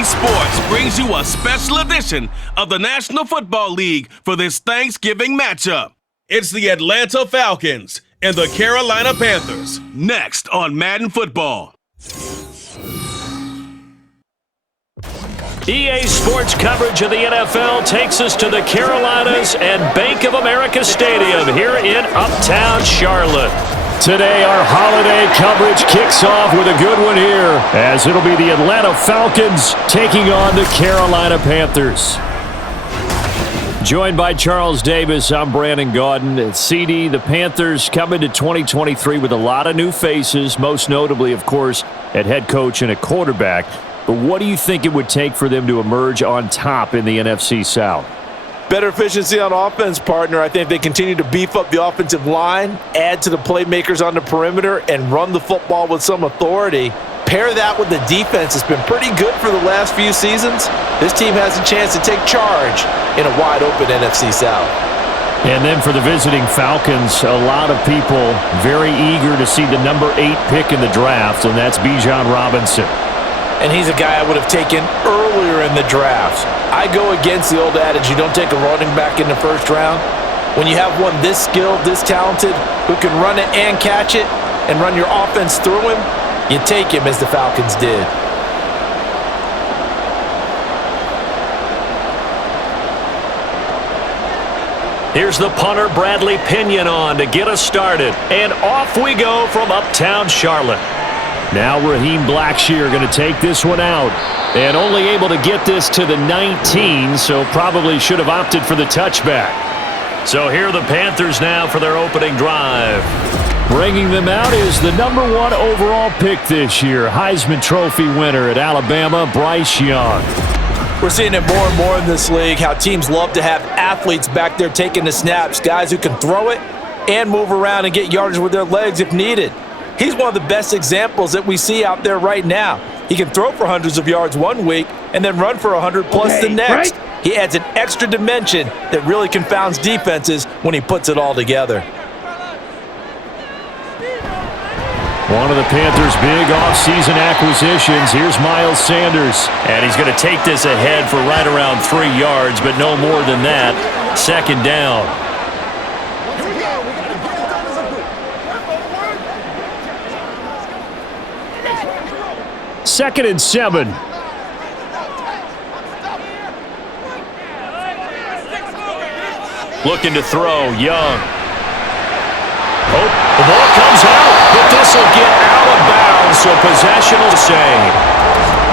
EA Sports brings you a special edition of the National Football League for this Thanksgiving matchup. It's the Atlanta Falcons and the Carolina Panthers, next on Madden Football. EA Sports coverage of the NFL takes us to the Carolinas and Bank of America Stadium here in Uptown Charlotte. Today, our holiday coverage kicks off with a good one here, as it'll be the Atlanta Falcons taking on the Carolina Panthers. Joined by Charles Davis, I'm Brandon Gaudin. CD, the Panthers come into 2023 with a lot of new faces, most notably, of course, at head coach and at quarterback. But what do you think it would take for them to emerge on top in the NFC South? Better efficiency on offense, partner. I think they continue to beef up the offensive line, add to the playmakers on the perimeter, and run the football with some authority. Pair that with the defense. It's been pretty good for the last few seasons. This team has a chance to take charge in a wide-open NFC South. And then for the visiting Falcons, a lot of people very eager to see the number 8 pick in the draft, and that's Bijan Robinson. And he's a guy I would have taken earlier in the draft. I go against the old adage, you don't take a running back in the first round. When you have one this skilled, this talented, who can run it and catch it and run your offense through him, you take him as the Falcons did. Here's the punter, Bradley Pinion, on to get us started. And off we go from Uptown Charlotte. Now Raheem Blackshear going to take this one out. And only able to get this to the 19, so probably should have opted for the touchback. So here are the Panthers now for their opening drive. Bringing them out is the number 1 overall pick this year, Heisman Trophy winner at Alabama, Bryce Young. We're seeing it more and more in this league, how teams love to have athletes back there taking the snaps, guys who can throw it and move around and get yardage with their legs if needed. He's one of the best examples that we see out there right now. He can throw for hundreds of yards one week and then run for 100+ the next. Right? He adds an extra dimension that really confounds defenses when he puts it all together. One of the Panthers' big offseason acquisitions. Here's Miles Sanders. And he's going to take this ahead for right around 3 yards, but no more than that. Second down. Second and 7. Looking to throw, Young. Oh, the ball comes out, but this will get out of bounds, so possession will save.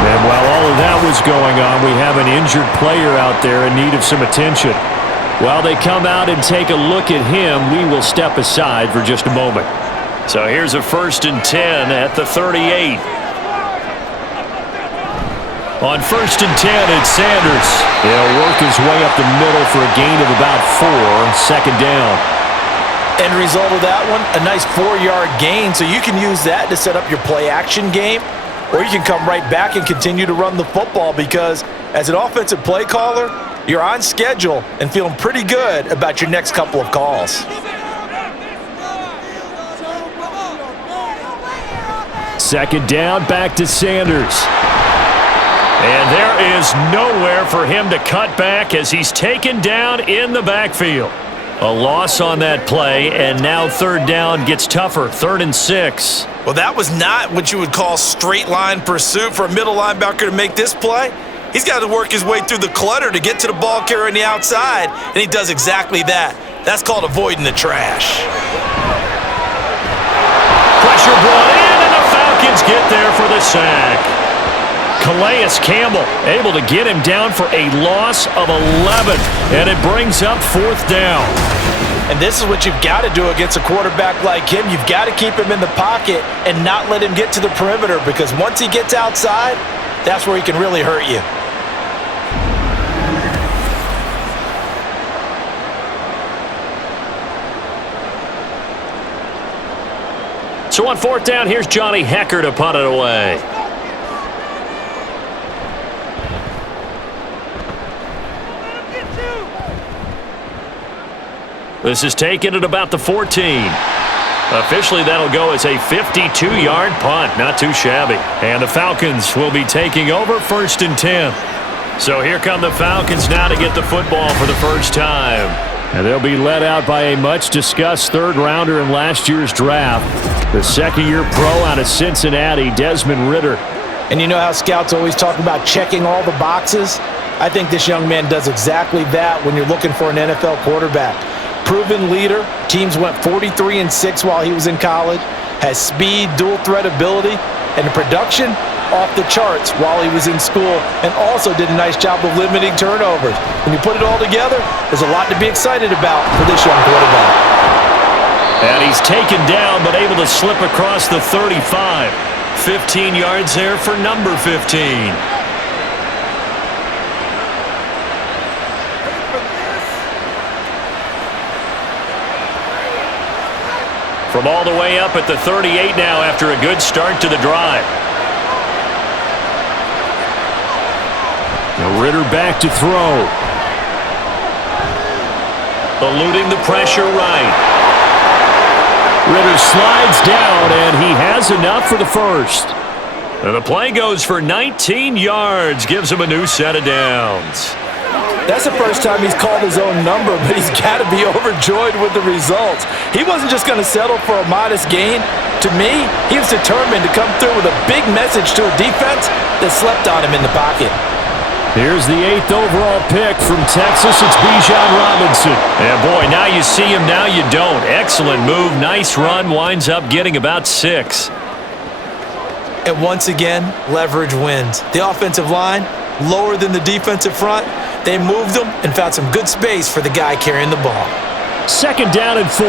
And while all of that was going on, we have an injured player out there in need of some attention. While they come out and take a look at him, we will step aside for just a moment. So here's a 1st and 10 at the 38. On 1st and 10, it's Sanders. He'll work his way up the middle for a gain of about 4, second down. End result of that one, a nice 4-yard gain, so you can use that to set up your play-action game, or you can come right back and continue to run the football because as an offensive play caller, you're on schedule and feeling pretty good about your next couple of calls. Second down, back to Sanders. And there is nowhere for him to cut back as he's taken down in the backfield. A loss on that play, and now third down gets tougher, 3rd and 6. Well, that was not what you would call straight line pursuit for a middle linebacker to make this play. He's got to work his way through the clutter to get to the ball carrier on the outside, and he does exactly that. That's called avoiding the trash. Pressure brought in, and the Falcons get there for the sack. Calais Campbell able to get him down for a loss of 11, and it brings up 4th down. And this is what you've got to do against a quarterback like him. You've got to keep him in the pocket and not let him get to the perimeter because once he gets outside, that's where he can really hurt you. So on 4th down, here's Johnny Hecker to punt it away. This is taken at about the 14. Officially, that'll go as a 52-yard punt. Not too shabby. And the Falcons will be taking over 1st and 10. So here come the Falcons now to get the football for the first time. And they'll be led out by a much-discussed third-rounder in last year's draft. The second-year pro out of Cincinnati, Desmond Ridder. And you know how scouts always talk about checking all the boxes? I think this young man does exactly that when you're looking for an NFL quarterback. Proven leader. Teams went 43-6 while he was in college. Has speed, dual threat ability, and the production off the charts while he was in school, and also did a nice job of limiting turnovers. When you put it all together, there's a lot to be excited about for this young quarterback. And he's taken down, but able to slip across the 35. 15 yards there for number 15. From all the way up at the 38 now after a good start to the drive. Now Ridder back to throw. Eluding the pressure right. Ridder slides down, and he has enough for the first. And the play goes for 19 yards. Gives him a new set of downs. That's the first time he's called his own number, but he's got to be overjoyed with the results. He wasn't just going to settle for a modest gain. To me, he was determined to come through with a big message to a defense that slept on him in the pocket. Here's the 8th overall pick from Texas. It's Bijan Robinson. And boy, now you see him, now you don't. Excellent move, nice run, winds up getting about 6. And once again, leverage wins. The offensive line, lower than the defensive front. They moved them and found some good space for the guy carrying the ball. 2nd down and 4.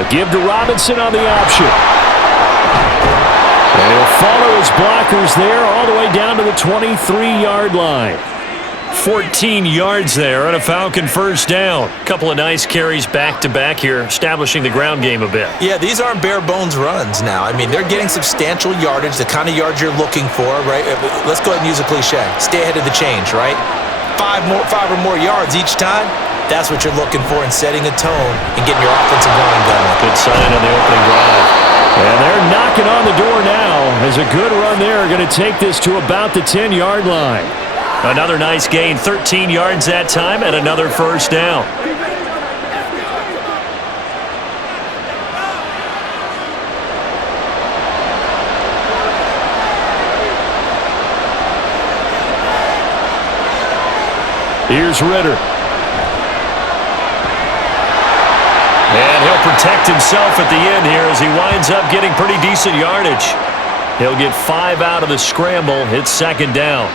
A give to Robinson on the option. And he'll follow his blockers there all the way down to the 23-yard line. 14 yards there and a Falcon first down. Couple of nice carries back-to-back here, establishing the ground game a bit. Yeah, these aren't bare-bones runs now. I mean, they're getting substantial yardage, the kind of yards you're looking for, right? Let's go ahead and use a cliche. Stay ahead of the change, right? 5 or more yards each time. That's what you're looking for in setting a tone and getting your offensive line going. Good sign on the opening drive. And they're knocking on the door now as a good run there going to take this to about the 10-yard line. Another nice gain, 13 yards that time, and another first down. Here's Ridder. And he'll protect himself at the end here as he winds up getting pretty decent yardage. He'll get 5 out of the scramble. It's 2nd down.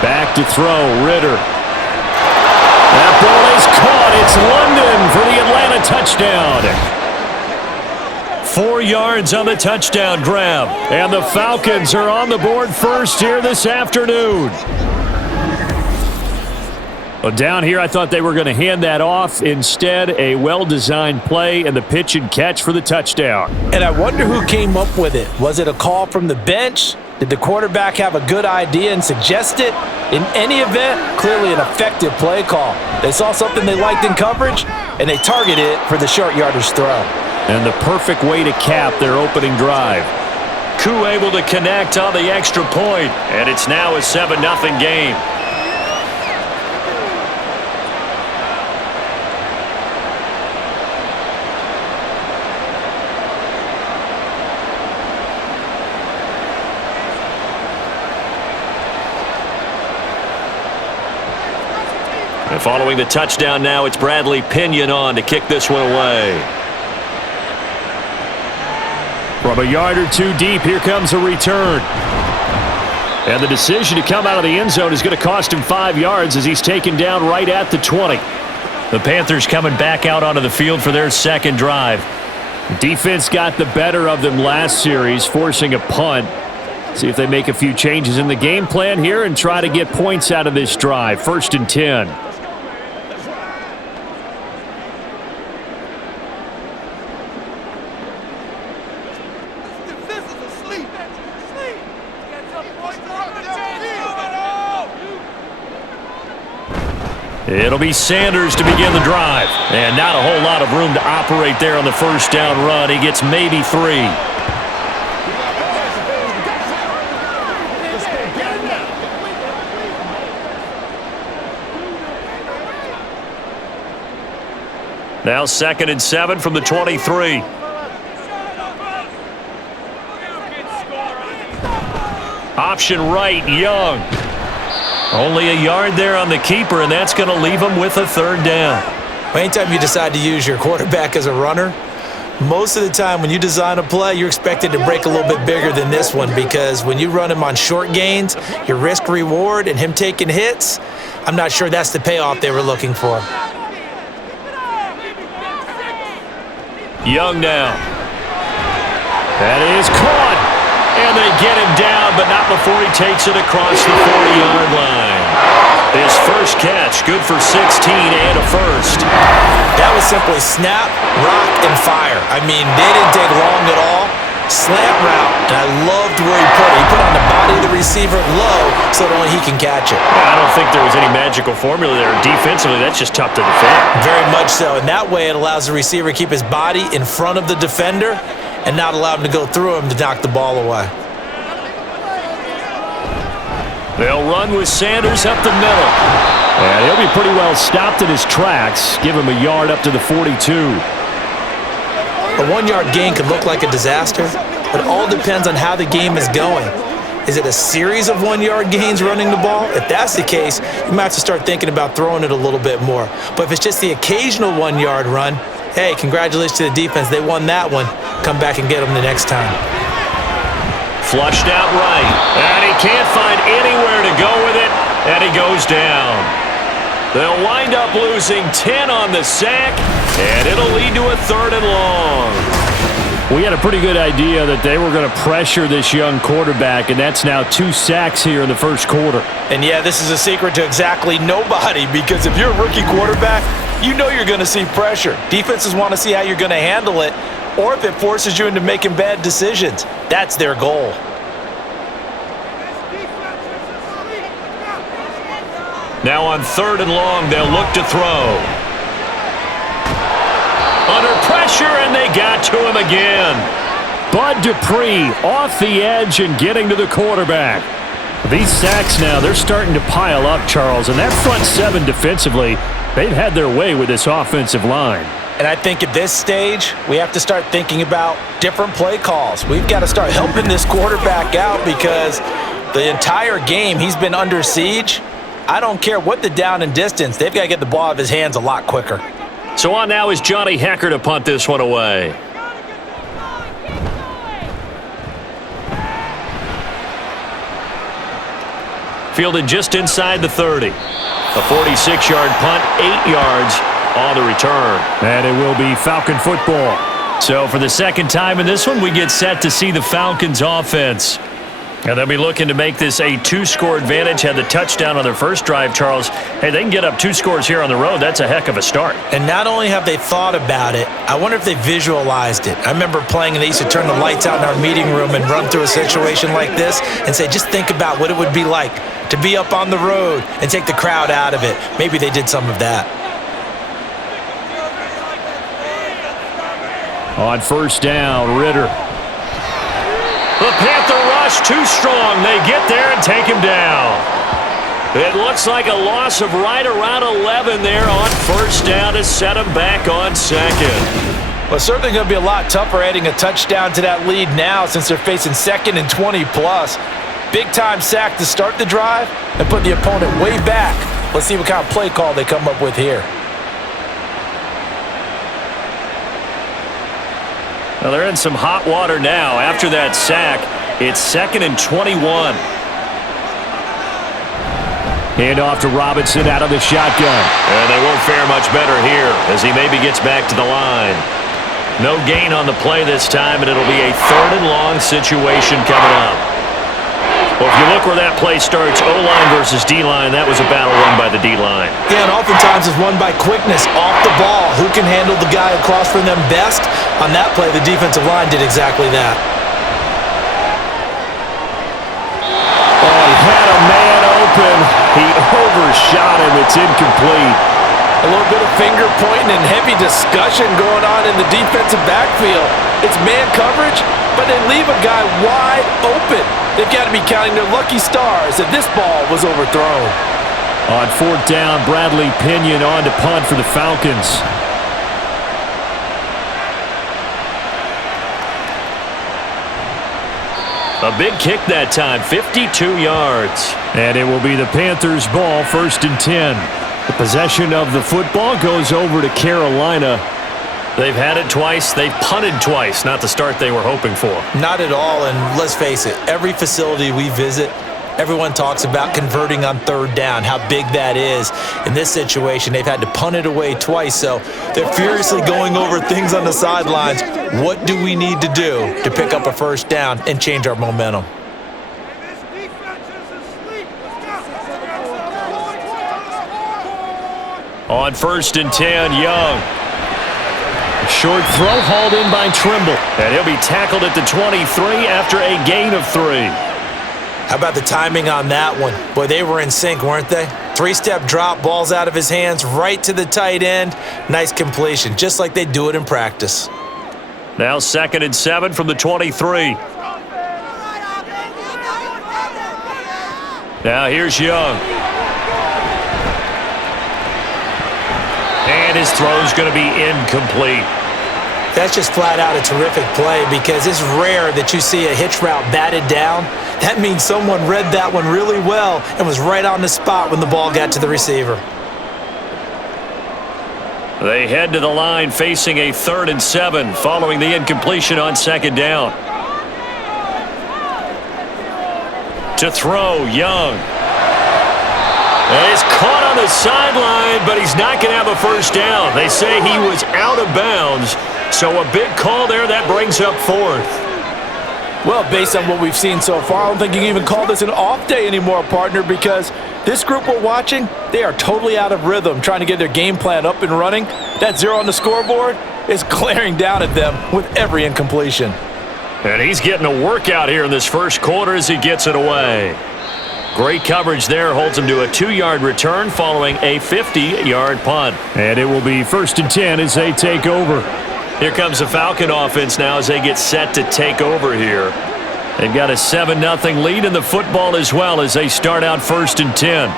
Back to throw, Ridder. That ball is caught. It's London for the Atlanta touchdown. 4 yards on the touchdown grab. And the Falcons are on the board first here this afternoon. Well, down here, I thought they were going to hand that off. Instead, a well-designed play and the pitch and catch for the touchdown. And I wonder who came up with it. Was it a call from the bench? Did the quarterback have a good idea and suggest it? In any event, clearly an effective play call. They saw something they liked in coverage, and they targeted it for the short yardage throw. And the perfect way to cap their opening drive. Koo able to connect on the extra point, and it's now a 7-0 game. And following the touchdown now, it's Bradley Pinion on to kick this one away. From a yard or two deep, here comes a return. And the decision to come out of the end zone is going to cost him 5 yards as he's taken down right at the 20. The Panthers coming back out onto the field for their second drive. Defense got the better of them last series, forcing a punt. See if they make a few changes in the game plan here and try to get points out of this drive. 1st and 10. It'll be Sanders to begin the drive. And not a whole lot of room to operate there on the first down run. He gets maybe 3. Now 2nd and 7 from the 23. Option right, Young. Only a yard there on the keeper, and that's going to leave him with a 3rd down. Anytime you decide to use your quarterback as a runner, most of the time when you design a play, you're expected to break a little bit bigger than this one, because when you run him on short gains, your risk-reward and him taking hits, I'm not sure that's the payoff they were looking for. Young now. That is caught. And they get him down, but not before he takes it across the 40-yard line. His first catch, good for 16 and a 1st. That was simply snap, rock, and fire. I mean, they didn't take long at all. Slant route, and I loved where he put it. He put on the body of the receiver low so that only he can catch it. Yeah, I don't think there was any magical formula there. Defensively, that's just tough to defend. Very much so, and that way it allows the receiver to keep his body in front of the defender and not allow him to go through him to knock the ball away. They'll run with Sanders up the middle. And he'll be pretty well stopped in his tracks. Give him a yard up to the 42. A 1-yard gain could look like a disaster, but it all depends on how the game is going. Is it a series of 1-yard gains running the ball? If that's the case, you might have to start thinking about throwing it a little bit more. But if it's just the occasional 1-yard run, hey, congratulations to the defense. They won that one. Come back and get them the next time. Flushed out right, and he can't find anywhere to go with it, and he goes down. They'll wind up losing 10 on the sack, and it'll lead to a 3rd and long. We had a pretty good idea that they were going to pressure this young quarterback, and that's now 2 sacks here in the first quarter. And yeah, this is a secret to exactly nobody, because if you're a rookie quarterback, you know you're going to see pressure. Defenses want to see how you're going to handle it, or if it forces you into making bad decisions. That's their goal. Now on 3rd and long, they'll look to throw. Under pressure, and they got to him again. Bud Dupree off the edge and getting to the quarterback. These sacks now, they're starting to pile up, Charles, and that front 7 defensively, they've had their way with this offensive line. And I think at this stage, we have to start thinking about different play calls. We've got to start helping this quarterback out, because the entire game he's been under siege. I don't care what the down and distance. They've got to get the ball out of his hands a lot quicker. So on now is Johnny Hecker to punt this one away. Fielded just inside the 30. A 46-yard punt, 8 yards on the return. And it will be Falcon football. So for the second time in this one, we get set to see the Falcons offense. And they'll be looking to make this a 2-score advantage. Had the touchdown on their first drive, Charles. Hey, they can get up 2 scores here on the road. That's a heck of a start. And not only have they thought about it, I wonder if they visualized it. I remember playing, and they used to turn the lights out in our meeting room and run through a situation like this and say, just think about what it would be like to be up on the road and take the crowd out of it. Maybe they did some of that. On first down, Ritter. The Panther rush too strong. They get there and take him down. It looks like a loss of right around 11 there on first down to set him back on 2nd. Well, it's certainly going to be a lot tougher adding a touchdown to that lead now, since they're facing 2nd and 20+. Big-time sack to start the drive and put the opponent way back. Let's see what kind of play call they come up with here. Well, they're in some hot water now. After that sack, it's 2nd and 21. Hand off to Robinson out of the shotgun. And they won't fare much better here as he maybe gets back to the line. No gain on the play this time, and it'll be a 3rd and long situation coming up. Well, if you look where that play starts, O-line versus D-line, that was a battle won by the D-line. Yeah, and oftentimes it's won by quickness off the ball. Who can handle the guy across from them best? On that play, the defensive line did exactly that. Oh, he had a man open. He overshot him. The It's incomplete. A little bit of finger pointing and heavy discussion going on in the defensive backfield. It's man coverage, but they leave a guy wide open. They've got to be counting their lucky stars that this ball was overthrown. On fourth down, Bradley Pinion on to punt for the Falcons. A big kick that time, 52 yards. And it will be the Panthers' ball, 1st and 10. The possession of the football goes over to Carolina. They've had it twice. They've punted twice. Not the start they were hoping for. Not at all, and let's face it, every facility we visit, everyone talks about converting on 3rd down, how big that is. In this situation, they've had to punt it away twice, so they're furiously going over things on the sidelines. What do we need to do to pick up a 1st down and change our momentum? On 1st and 10, Young. Short throw hauled in by Trimble. And he'll be tackled at the 23 after a gain of 3. How about the timing on that one? Boy, they were in sync, weren't they? 3-step drop, ball's out of his hands, right to the tight end. Nice completion, just like they do it in practice. Now 2nd and 7 from the 23. Now here's Young. And his throw's going to be incomplete. That's just flat out a terrific play because it's rare that you see a hitch route batted down. That means someone read that one really well and was right on the spot when the ball got to the receiver. They head to the line facing a 3rd and 7 following the incompletion on 2nd down. To throw, Young. He's caught on the sideline, but he's not going to have a 1st down. They say he was out of bounds, so a big call there. That brings up 4th. Well, based on what we've seen so far, I don't think you can even call this an off day anymore, partner, because this group we're watching, they are totally out of rhythm, trying to get their game plan up and running. That 0 on the scoreboard is glaring down at them with every incompletion. And he's getting a workout here in this 1st quarter as he gets it away. Great coverage there, holds him to a 2-yard return following a 50-yard punt. And it will be 1st and 10 as they take over. Here comes the Falcon offense now as they get set to take over here. They've got a 7-0 lead in the football as well as they start out 1st and 10.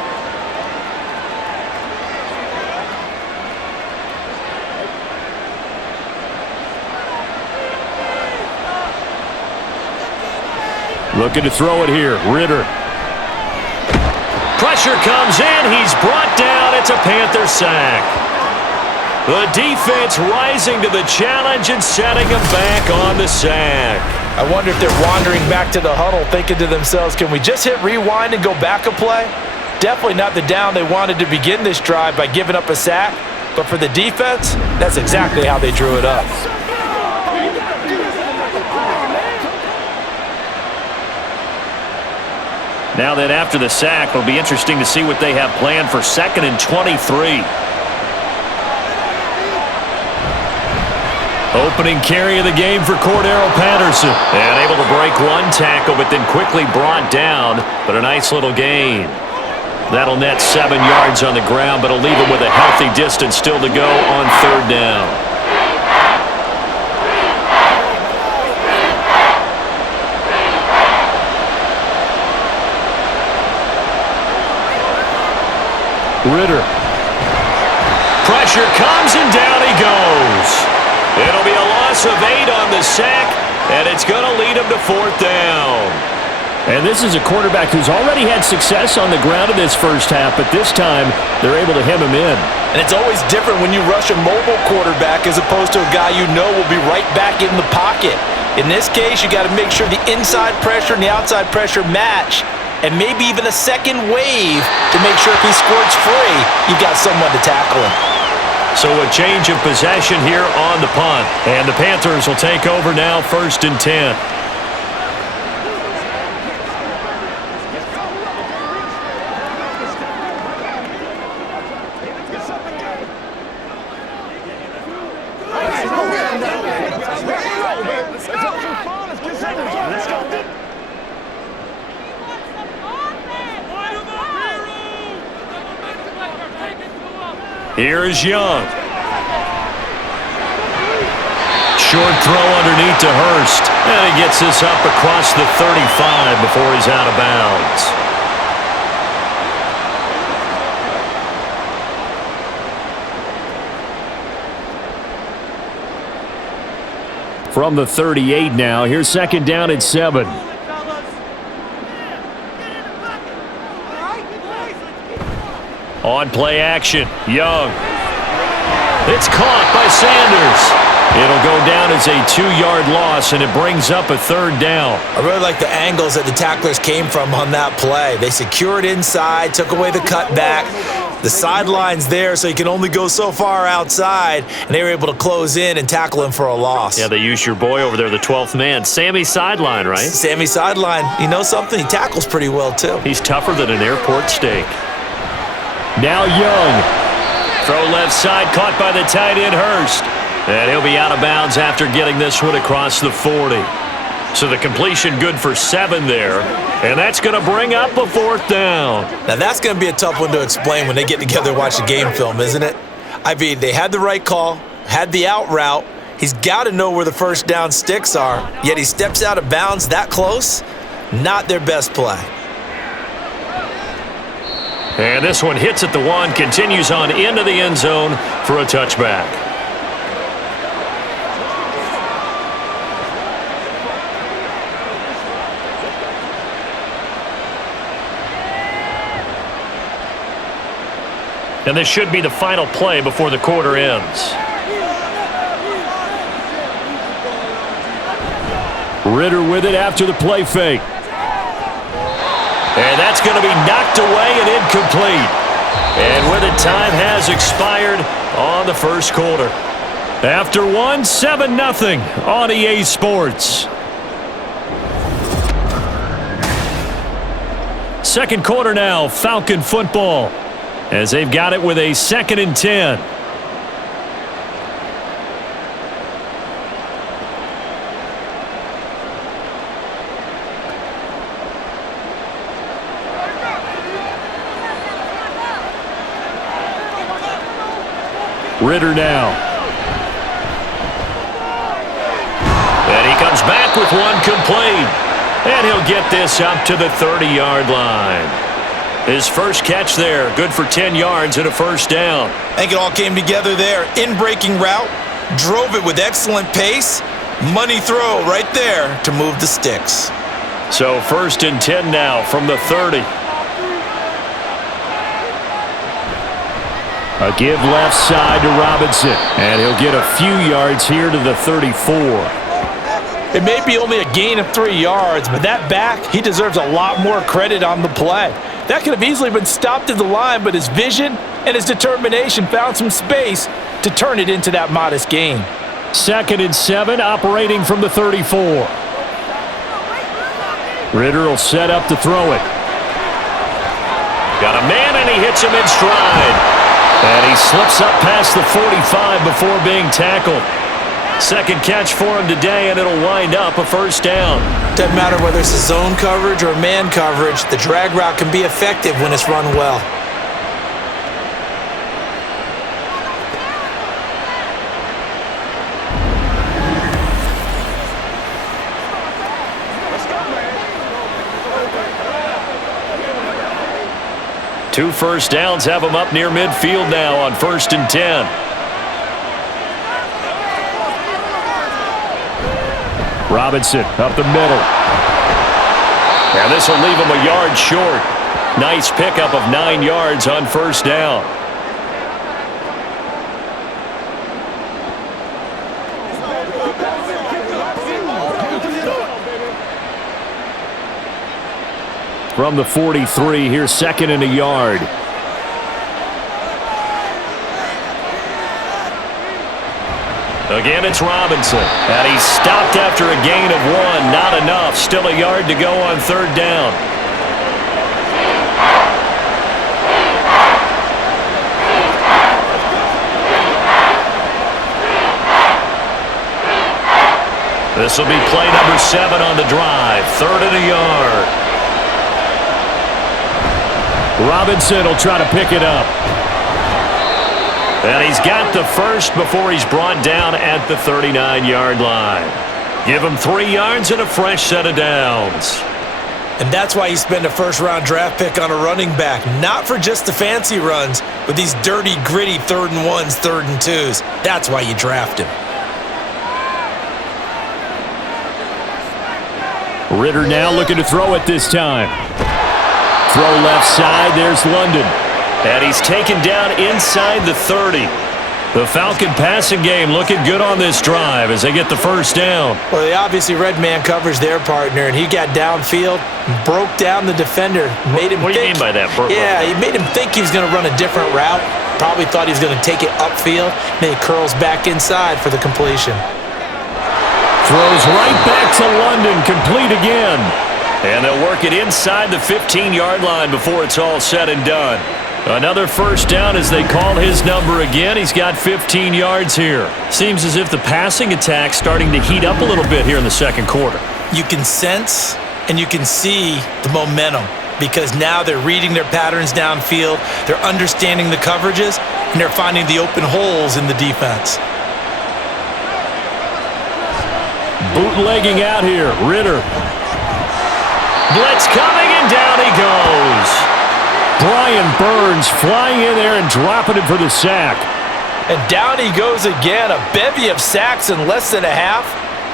Looking to throw it here, Ritter. Pressure comes in. He's brought down. It's a Panther sack. The defense rising to the challenge and setting him back on the sack. I wonder if they're wandering back to the huddle thinking to themselves, can we just hit rewind and go back a play? Definitely not the down they wanted to begin this drive by giving up a sack. But for the defense, that's exactly how they drew it up. Now that after the sack, it'll be interesting to see what they have planned for 2nd and 23. Opening carry of the game for Cordero Patterson. And able to break one tackle, but then quickly brought down. But a nice little gain. That'll net 7 yards on the ground, but it'll leave him with a healthy distance still to go on 3rd down. Ritter. Pressure comes and down he goes. It'll be a loss of 8 on the sack, and it's going to lead him to 4th down. And this is a quarterback who's already had success on the ground in this 1st half, but this time they're able to hem him in. And it's always different when you rush a mobile quarterback as opposed to a guy you know will be right back in the pocket. In this case, you got to make sure the inside pressure and the outside pressure match, and maybe even a second wave to make sure if he squirts free, you've got someone to tackle him. So a change of possession here on the punt. And the Panthers will take over now 1st and 10. Here's Young. Short throw underneath to Hurst. And he gets this up across the 35 before he's out of bounds. From the 38 now, here's second down and 7. On play action, Young. It's caught by Sanders. It'll go down as a 2-yard loss, and it brings up a third down. I really like the angles that the tacklers came from on that play. They secured inside, took away the cutback. The sideline's there, so you can only go so far outside, and they were able to close in and tackle him for a loss. Yeah, they used your boy over there, the 12th man. Sammy Sideline, right? Sammy Sideline. You know something? He tackles pretty well, too. He's tougher than an airport steak. Now Young. Throw left side, caught by the tight end Hurst. And he'll be out of bounds after getting this one across the 40. So the completion good for 7 there. And that's going to bring up a 4th down. Now that's going to be a tough one to explain when they get together and watch the game film, isn't it? I mean, they had the right call, had the out route. He's got to know where the first down sticks are. Yet he steps out of bounds that close. Not their best play. And this one hits at the 1, continues on into the end zone for a touchback. And this should be the final play before the quarter ends. Ritter with it after the play fake. And that's going to be knocked away and incomplete. And with it, time has expired on the first quarter. After one, 7-0 on EA Sports. Second quarter now, Falcon football, as they've got it with a 2nd and 10. Ritter now. And he comes back with one complete. And he'll get this up to the 30-yard line. His first catch there, good for 10 yards and a first down. I think it all came together there. In-breaking route, drove it with excellent pace. Money throw right there to move the sticks. So 1st and 10 now from the 30. A give left side to Robinson. And he'll get a few yards here to the 34. It may be only a gain of 3 yards, but that back, he deserves a lot more credit on the play. That could have easily been stopped at the line, but his vision and his determination found some space to turn it into that modest gain. 2nd and 7, operating from the 34. Ritter will set up to throw it. Got a man, and he hits him in stride. And he slips up past the 45 before being tackled. Second catch for him today, and it'll wind up a first down. Doesn't matter whether it's a zone coverage or man coverage, the drag route can be effective when it's run well. Two first downs have him up near midfield now on 1st and 10. Robinson up the middle. And this will leave him a yard short. Nice pickup of 9 yards on first down. From the 43, here's 2nd and a yard. Again, it's Robinson. And he's stopped after a gain of 1. Not enough. Still a yard to go on 3rd down. This will be play number 7 on the drive. 3rd and a yard. Robinson will try to pick it up. And he's got the first before he's brought down at the 39-yard line. Give him 3 yards and a fresh set of downs. And that's why you spend a first-round draft pick on a running back. Not for just the fancy runs, but these dirty, gritty 3rd and 1s, 3rd and 2s. That's why you draft him. Ritter now looking to throw it this time. Throw left side, there's London. And he's taken down inside the 30. The Falcon passing game looking good on this drive as they get the first down. Well, they obviously red man coverage their partner, and he got downfield, broke down the defender, made him What do you mean by that? Yeah, he made him think he was going to run a different route. Probably thought he was going to take it upfield. Then he curls back inside for the completion. Throws right back to London, complete again. And they'll work it inside the 15-yard line before it's all said and done. Another first down as they call his number again. He's got 15 yards here. Seems as if the passing attack's starting to heat up a little bit here in the second quarter. You can sense and you can see the momentum because now they're reading their patterns downfield, they're understanding the coverages, and they're finding the open holes in the defense. Bootlegging out here, Ritter. Blitz coming, and down he goes. Brian Burns flying in there and dropping him for the sack. And down he goes again, a bevy of sacks in less than a half.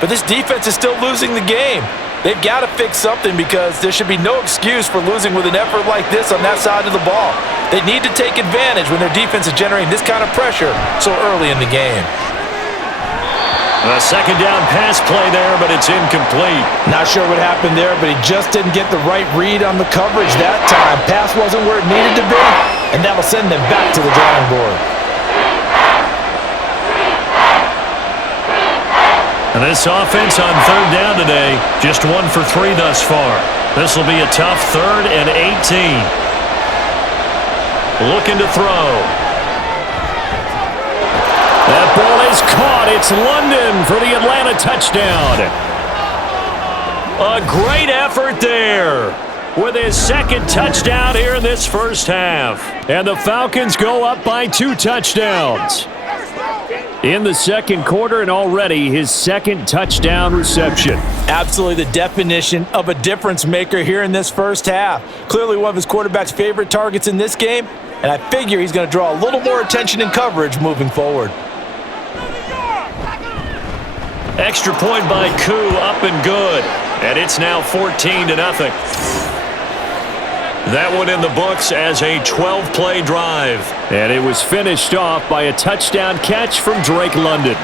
But this defense is still losing the game. They've got to fix something because there should be no excuse for losing with an effort like this on that side of the ball. They need to take advantage when their defense is generating this kind of pressure so early in the game. A second down pass play there, but it's incomplete. Not sure what happened there, but he just didn't get the right read on the coverage that time. Pass wasn't where it needed to be, and that'll send them back to the drawing board. And this offense on third down today, just 1 for 3 thus far. This will be a tough 3rd and 18. Looking to throw. That ball is caught. It's London for the Atlanta touchdown. A great effort there with his second touchdown here in this first half. And the Falcons go up by 2 touchdowns in the second quarter, and already his second touchdown reception. Absolutely the definition of a difference maker here in this first half. Clearly one of his quarterback's favorite targets in this game, and I figure he's going to draw a little more attention and coverage moving forward. Extra point by Koo, up and good. And it's now 14-0. That one in the books as a 12-play drive. And it was finished off by a touchdown catch from Drake London.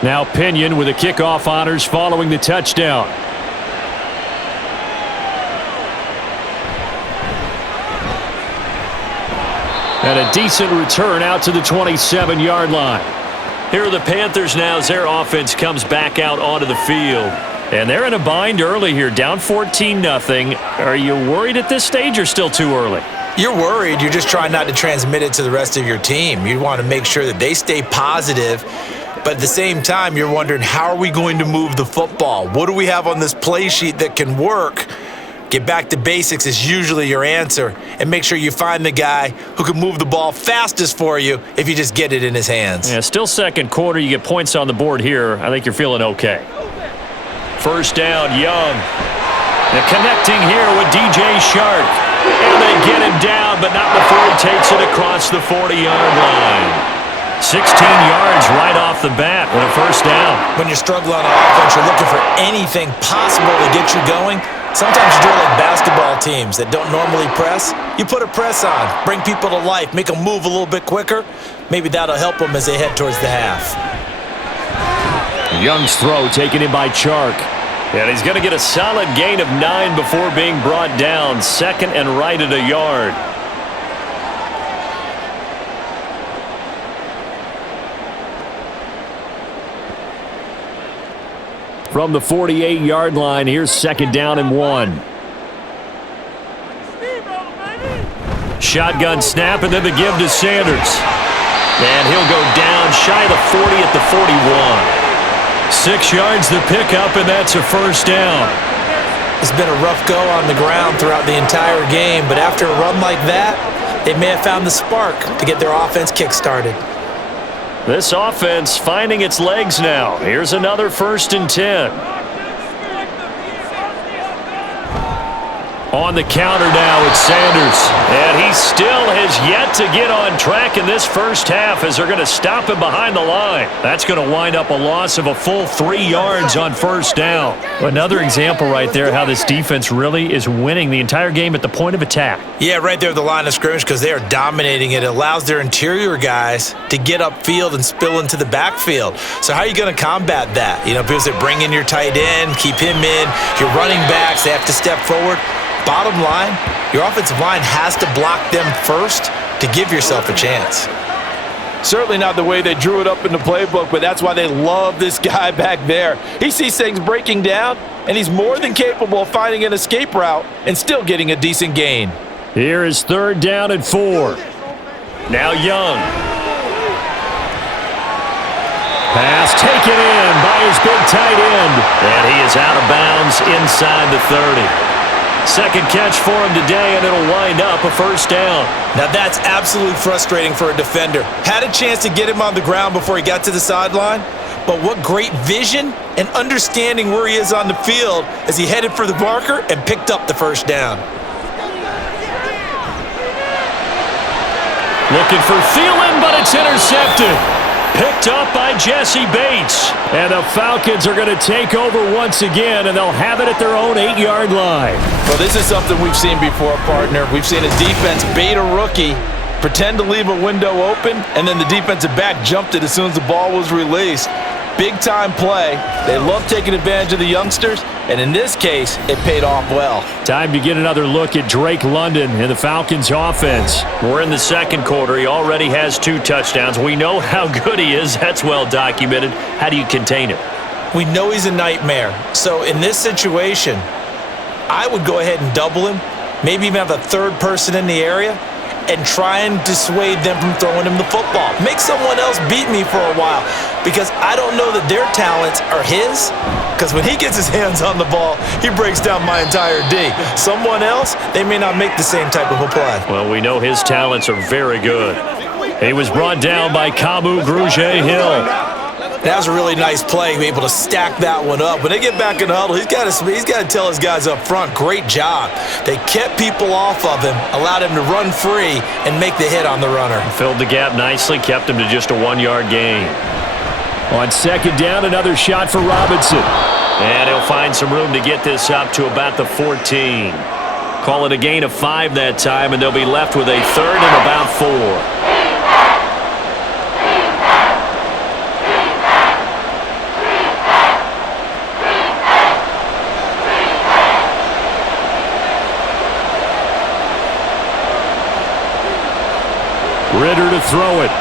Now Pinion with the kickoff honors following the touchdown. And a decent return out to the 27-yard line. Here are the Panthers now as their offense comes back out onto the field. And they're in a bind early here, down 14-0. Are you worried at this stage or still too early? You're worried. You're just trying not to transmit it to the rest of your team. You want to make sure that they stay positive. But at the same time, you're wondering, how are we going to move the football? What do we have on this play sheet that can work? Get back to basics is usually your answer. And make sure you find the guy who can move the ball fastest for you if you just get it in his hands. Yeah, still second quarter. You get points on the board here. I think you're feeling okay. First down, Young. They're connecting here with DJ Shark. And they get him down, but not before he takes it across the 40-yard line. 16 yards right off the bat with a first down. When you're struggling on offense, you're looking for anything possible to get you going. Sometimes you do it like basketball teams that don't normally press. You put a press on, bring people to life, make them move a little bit quicker. Maybe that'll help them as they head towards the half. Young's throw taken in by Chark. And he's going to get a solid gain of 9 before being brought down. Second and right at a yard. From the 48-yard line, here's 2nd down and 1. Shotgun snap, and then the give to Sanders. And he'll go down shy of the 40 at the 41. 6 yards the pickup, and that's a 1st down. It's been a rough go on the ground throughout the entire game, but after a run like that, they may have found the spark to get their offense kick-started. This offense finding its legs now. Here's another 1st and 10. On the counter now, it's Sanders. And he still has yet to get on track in this first half as they're going to stop him behind the line. That's going to wind up a loss of a full 3 yards on 1st down. Another example right there how this defense really is winning the entire game at the point of attack. Yeah, right there at the line of scrimmage because they are dominating it. It allows their interior guys to get upfield and spill into the backfield. So how are you going to combat that? You know, because they bring in your tight end, keep him in. Your running backs, they have to step forward. Bottom line, your offensive line has to block them first to give yourself a chance. Certainly not the way they drew it up in the playbook, but that's why they love this guy back there. He sees things breaking down, and he's more than capable of finding an escape route and still getting a decent gain. Here is 3rd down and 4. Now Young. Pass taken in by his big tight end. And he is out of bounds inside the 30. 2nd catch for him today, and it'll wind up a 1st down. Now that's absolutely frustrating for a defender. Had a chance to get him on the ground before he got to the sideline, but what great vision and understanding where he is on the field as he headed for the marker and picked up the 1st down. Looking for Thielen, but it's intercepted. Picked up by Jesse Bates. And the Falcons are going to take over once again, and they'll have it at their own 8-yard line. Well, this is something we've seen before, partner. We've seen a defense bait a rookie, pretend to leave a window open, and then the defensive back jumped it as soon as the ball was released. Big-time play. They love taking advantage of the youngsters, and in this case, it paid off well. Time to get another look at Drake London and the Falcons' offense. We're in the 2nd quarter. He already has 2 touchdowns. We know how good he is. That's well documented. How do you contain him? We know he's a nightmare. So in this situation, I would go ahead and double him, maybe even have a 3rd person in the area, and try and dissuade them from throwing him the football. Make someone else beat me for a while because I don't know that their talents are his, because when he gets his hands on the ball, he breaks down my entire D. Someone else, they may not make the same type of a play. Well, we know his talents are very good. He was brought down by Kamu Grugier-Hill. That was a really nice play, to be able to stack that one up. When they get back in the huddle, he's got to tell his guys up front, great job. They kept people off of him, allowed him to run free, and make the hit on the runner. Filled the gap nicely, kept him to just a 1-yard gain. On 2nd down, another shot for Robinson. And he'll find some room to get this up to about the 14. Call it a gain of 5 that time, and they'll be left with a 3rd and about 4. Ritter to throw it.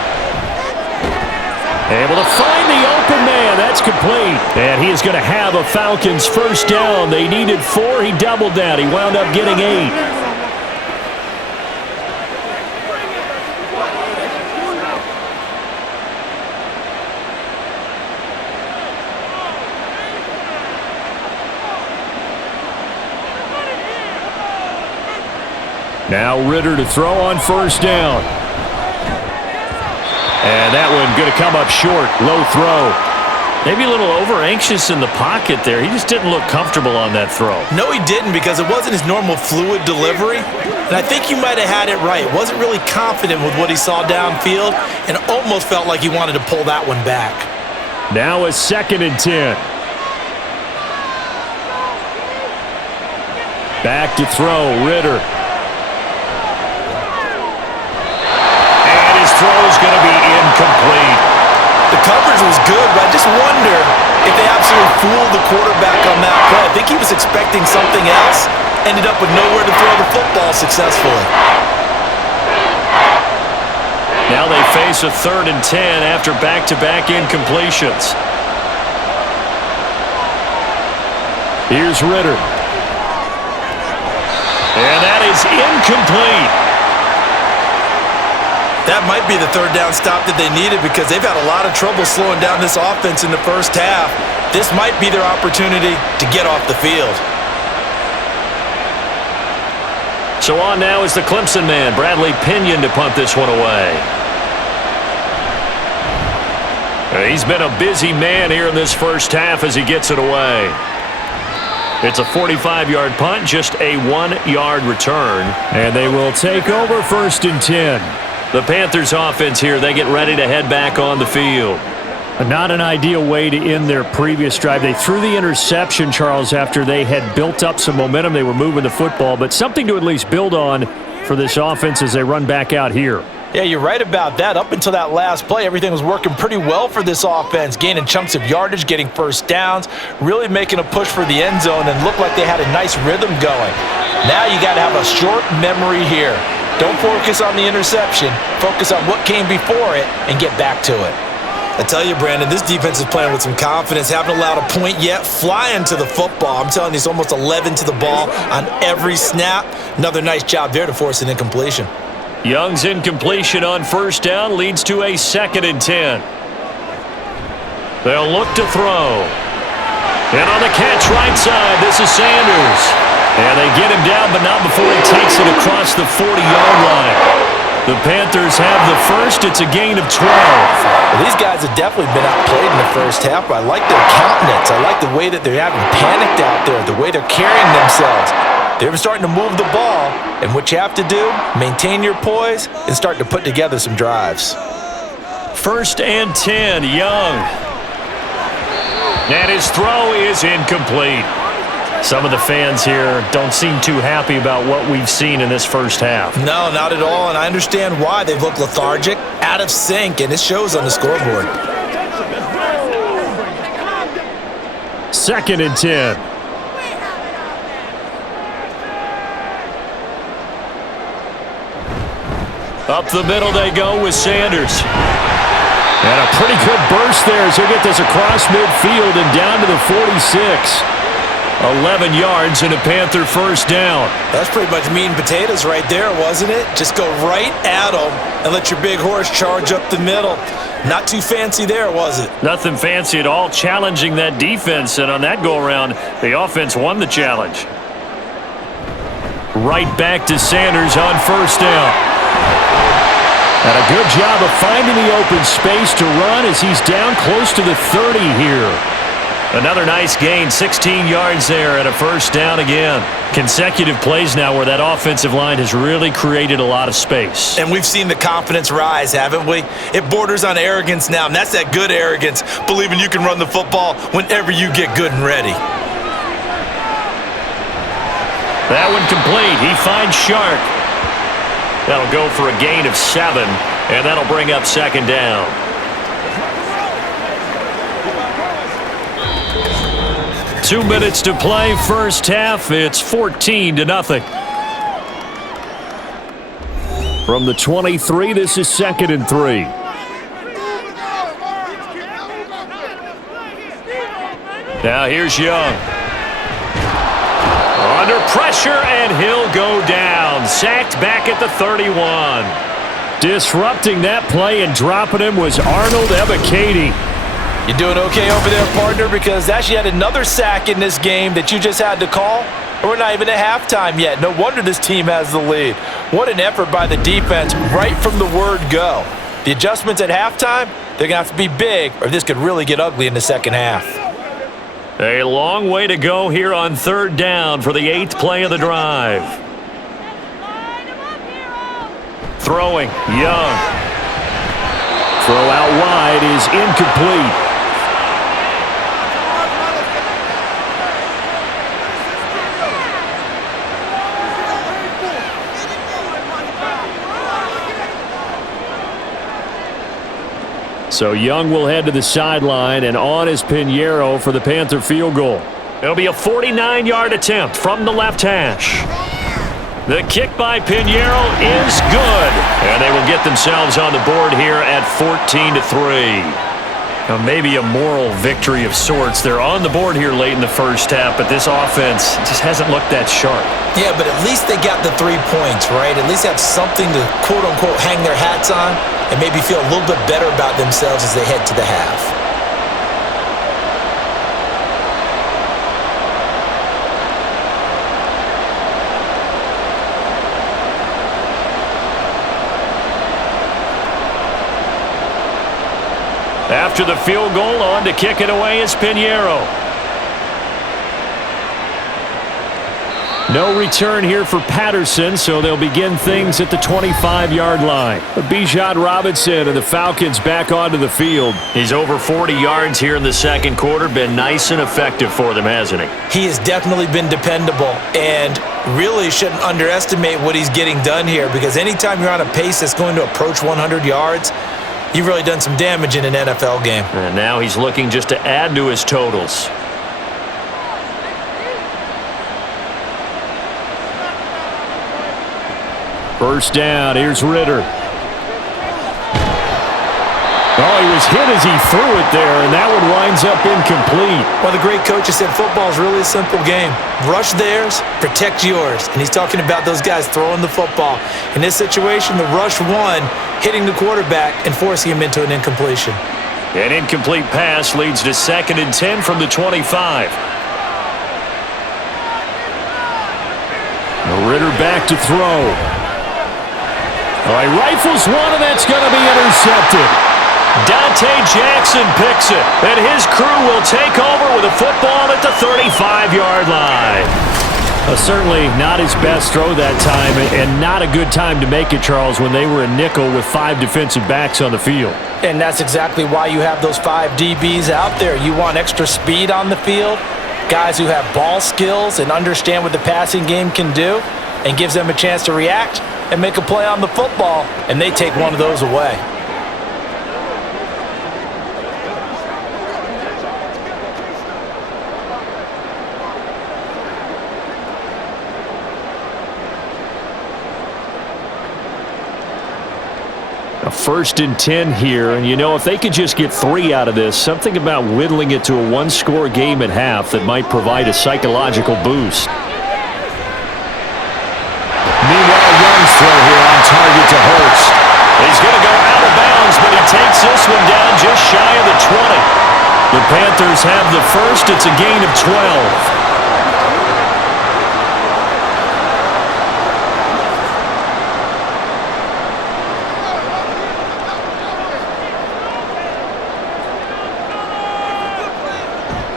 Able to find the open man. That's complete. And he is going to have a Falcons 1st down. They needed 4. He doubled that. He wound up getting 8. Now Ritter to throw on 1st down. And that one going to come up short. Low throw. Maybe a little over-anxious in the pocket there. He just didn't look comfortable on that throw. No, he didn't, because it wasn't his normal fluid delivery. And I think you might have had it right. Wasn't really confident with what he saw downfield and almost felt like he wanted to pull that one back. Now a 2nd and 10. Back to throw, Ritter. Throw's going to be incomplete. The coverage was good, but I just wonder if they absolutely fooled the quarterback on that play. I think he was expecting something else, ended up with nowhere to throw the football successfully. Now they face a 3rd and 10 after back-to-back incompletions. Here's Ritter. And that is incomplete. That might be the third down stop that they needed because they've had a lot of trouble slowing down this offense in the first half. This might be their opportunity to get off the field. So on now is the Clemson man, Bradley Pinion, to punt this one away. He's been a busy man here in this first half as he gets it away. It's a 45-yard punt, just a 1-yard return. And they will take over 1st and 10. The Panthers offense here, they get ready to head back on the field. Not an ideal way to end their previous drive. They threw the interception, Charles, after they had built up some momentum. They were moving the football, but something to at least build on for this offense as they run back out here. Yeah, you're right about that. Up until that last play, everything was working pretty well for this offense, gaining chunks of yardage, getting first downs, really making a push for the end zone, and looked like they had a nice rhythm going. Now you got to have a short memory here. Don't focus on the interception. Focus on what came before it and get back to it. I tell you, Brandon, this defense is playing with some confidence. Haven't allowed a point yet. Flying to the football. I'm telling you, it's almost 11 to the ball on every snap. Another nice job there to force an incompletion. Young's incompletion on first down leads to a 2nd and 10. They'll look to throw. And on the catch right side, this is Sanders. And they get him down, but not before he takes it across the 40-yard line. The Panthers have the first. It's a gain of 12. Well, these guys have definitely been outplayed in the first half, but I like their countenance. I like the way that they're having panicked out there, the way they're carrying themselves. They're starting to move the ball, and what you have to do, maintain your poise and start to put together some drives. 1st and 10, Young. And his throw is incomplete. Some of the fans here don't seem too happy about what we've seen in this first half. No, not at all, and I understand why. They've looked lethargic, out of sync, and it shows on the scoreboard. 2nd and 10. Up the middle they go with Sanders. And a pretty good burst there as he'll get this across midfield and down to the 46. 11 yards and a Panther first down. That's pretty much meat and potatoes right there, wasn't it? Just go right at them and let your big horse charge up the middle. Not too fancy there, was it? Nothing fancy at all, challenging that defense, and on that go-around, the offense won the challenge. Right back to Sanders on first down. And a good job of finding the open space to run as he's down close to the 30 here. Another nice gain, 16 yards there and a first down again. Consecutive plays now where that offensive line has really created a lot of space. And we've seen the confidence rise, haven't we? It borders on arrogance now, and that's that good arrogance, believing you can run the football whenever you get good and ready. That one complete. He finds Shark. That'll go for a gain of 7, and that'll bring up 2nd down. Two minutes to play, first half. It's 14-0. From the 23, this is 2nd and 3. Now here's Young. Under pressure, and he'll go down. Sacked back at the 31. Disrupting that play and dropping him was Arnold Ebiketie. You doing okay over there, partner? Because that's yet another sack in this game that you just had to call. We're not even at halftime yet. No wonder this team has the lead. What an effort by the defense right from the word go. The adjustments at halftime, they're going to have to be big, or this could really get ugly in the second half. A long way to go here on 3rd down for the 8th play of the drive. Throwing, Young. Throw out wide is incomplete. So Young will head to the sideline, and on is Pinheiro for the Panther field goal. It'll be a 49-yard attempt from the left hash. The kick by Pinheiro is good, and they will get themselves on the board here at 14-3. Maybe a moral victory of sorts. They're on the board here late in the first half, but this offense just hasn't looked that sharp. Yeah, but at least they got the 3 points, right? At least have something to, quote-unquote, hang their hats on and maybe feel a little bit better about themselves as they head to the half. After the field goal, on to kick it away is Pinheiro. No return here for Patterson, so they'll begin things at the 25-yard line. Bijan Robinson and the Falcons back onto the field. He's over 40 yards here in the second quarter. Been nice and effective for them, hasn't he? He has definitely been dependable and really shouldn't underestimate what he's getting done here, because anytime you're on a pace that's going to approach 100 yards, you've really done some damage in an NFL game. And now he's looking just to add to his totals. First down, here's Ritter. Oh, he was hit as he threw it there, and that one winds up incomplete. Well, the great coach has said football is really a simple game. Rush theirs, protect yours. And he's talking about those guys throwing the football. In this situation, the rush won, hitting the quarterback and forcing him into an incompletion. An incomplete pass leads to 2nd and 10 from the 25. Ritter back to throw. Oh, he rifles one, and that's going to be intercepted. Dante Jackson picks it, and his crew will take over with a football at the 35-yard line. Certainly not his best throw that time, and not a good time to make it, Charles, when they were a nickel with 5 defensive backs on the field. And that's exactly why you have those 5 DBs out there. You want extra speed on the field, guys who have ball skills and understand what the passing game can do, and gives them a chance to react and make a play on the football, and they take one of those away. A 1st and 10 here, and if they could just get 3 out of this, something about whittling it to a 1-score game at half that might provide a psychological boost. Meanwhile, Young's throw here on target to Hurts. He's going to go out of bounds, but he takes this one down just shy of the 20. The Panthers have the first. It's a gain of 12.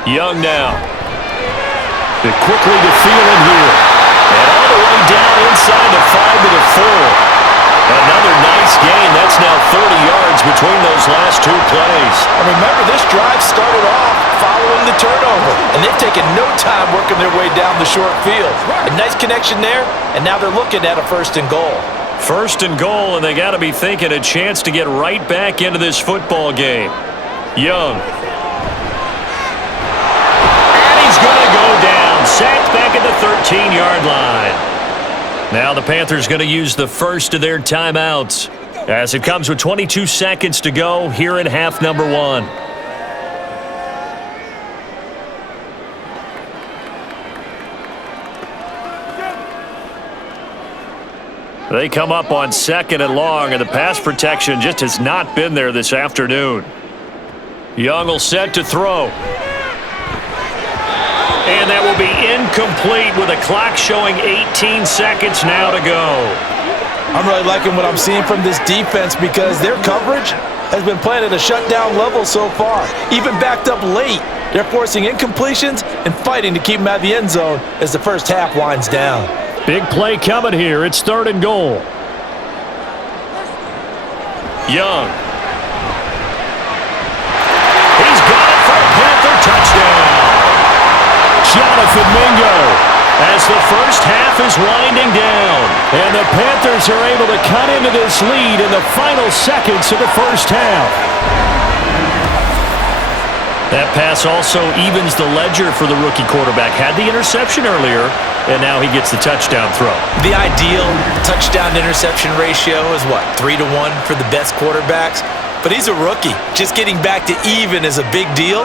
Young now. They're quickly to Thielen here. And all the way down inside the 5 to the 4. Another nice gain. That's now 30 yards between those last 2 plays. And remember, this drive started off following the turnover, and they've taken no time working their way down the short field. A nice connection there, and now they're looking at a 1st and goal. 1st and goal, and they got to be thinking a chance to get right back into this football game. Young. Going to go down, sacked back at the 13-yard line. Now the Panthers going to use the first of their timeouts as it comes with 22 seconds to go here in half number 1. They come up on 2nd and long, and the pass protection just has not been there this afternoon. Young will set to throw. And that will be incomplete with a clock showing 18 seconds now to go. I'm really liking what I'm seeing from this defense because their coverage has been playing at a shutdown level so far. Even backed up late, they're forcing incompletions and fighting to keep them out of the end zone as the first half winds down. Big play coming here. It's 3rd and goal. Young. He's got it for a Panther touchdown. Jonathan Mingo, as the first half is winding down. And the Panthers are able to cut into this lead in the final seconds of the first half. That pass also evens the ledger for the rookie quarterback. Had the interception earlier, and now he gets the touchdown throw. The ideal touchdown-interception ratio is what, 3-to-1 for the best quarterbacks? but he's a rookie. Just getting back to even is a big deal.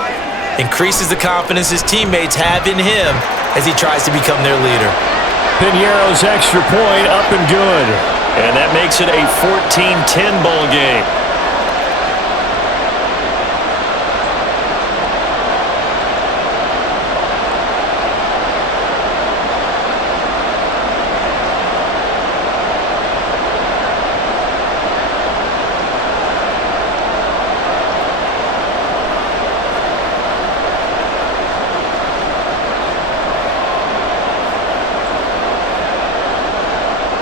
Increases the confidence his teammates have in him as he tries to become their leader. Piñeiro's extra point up and good. And that makes it a 14-10 ball game.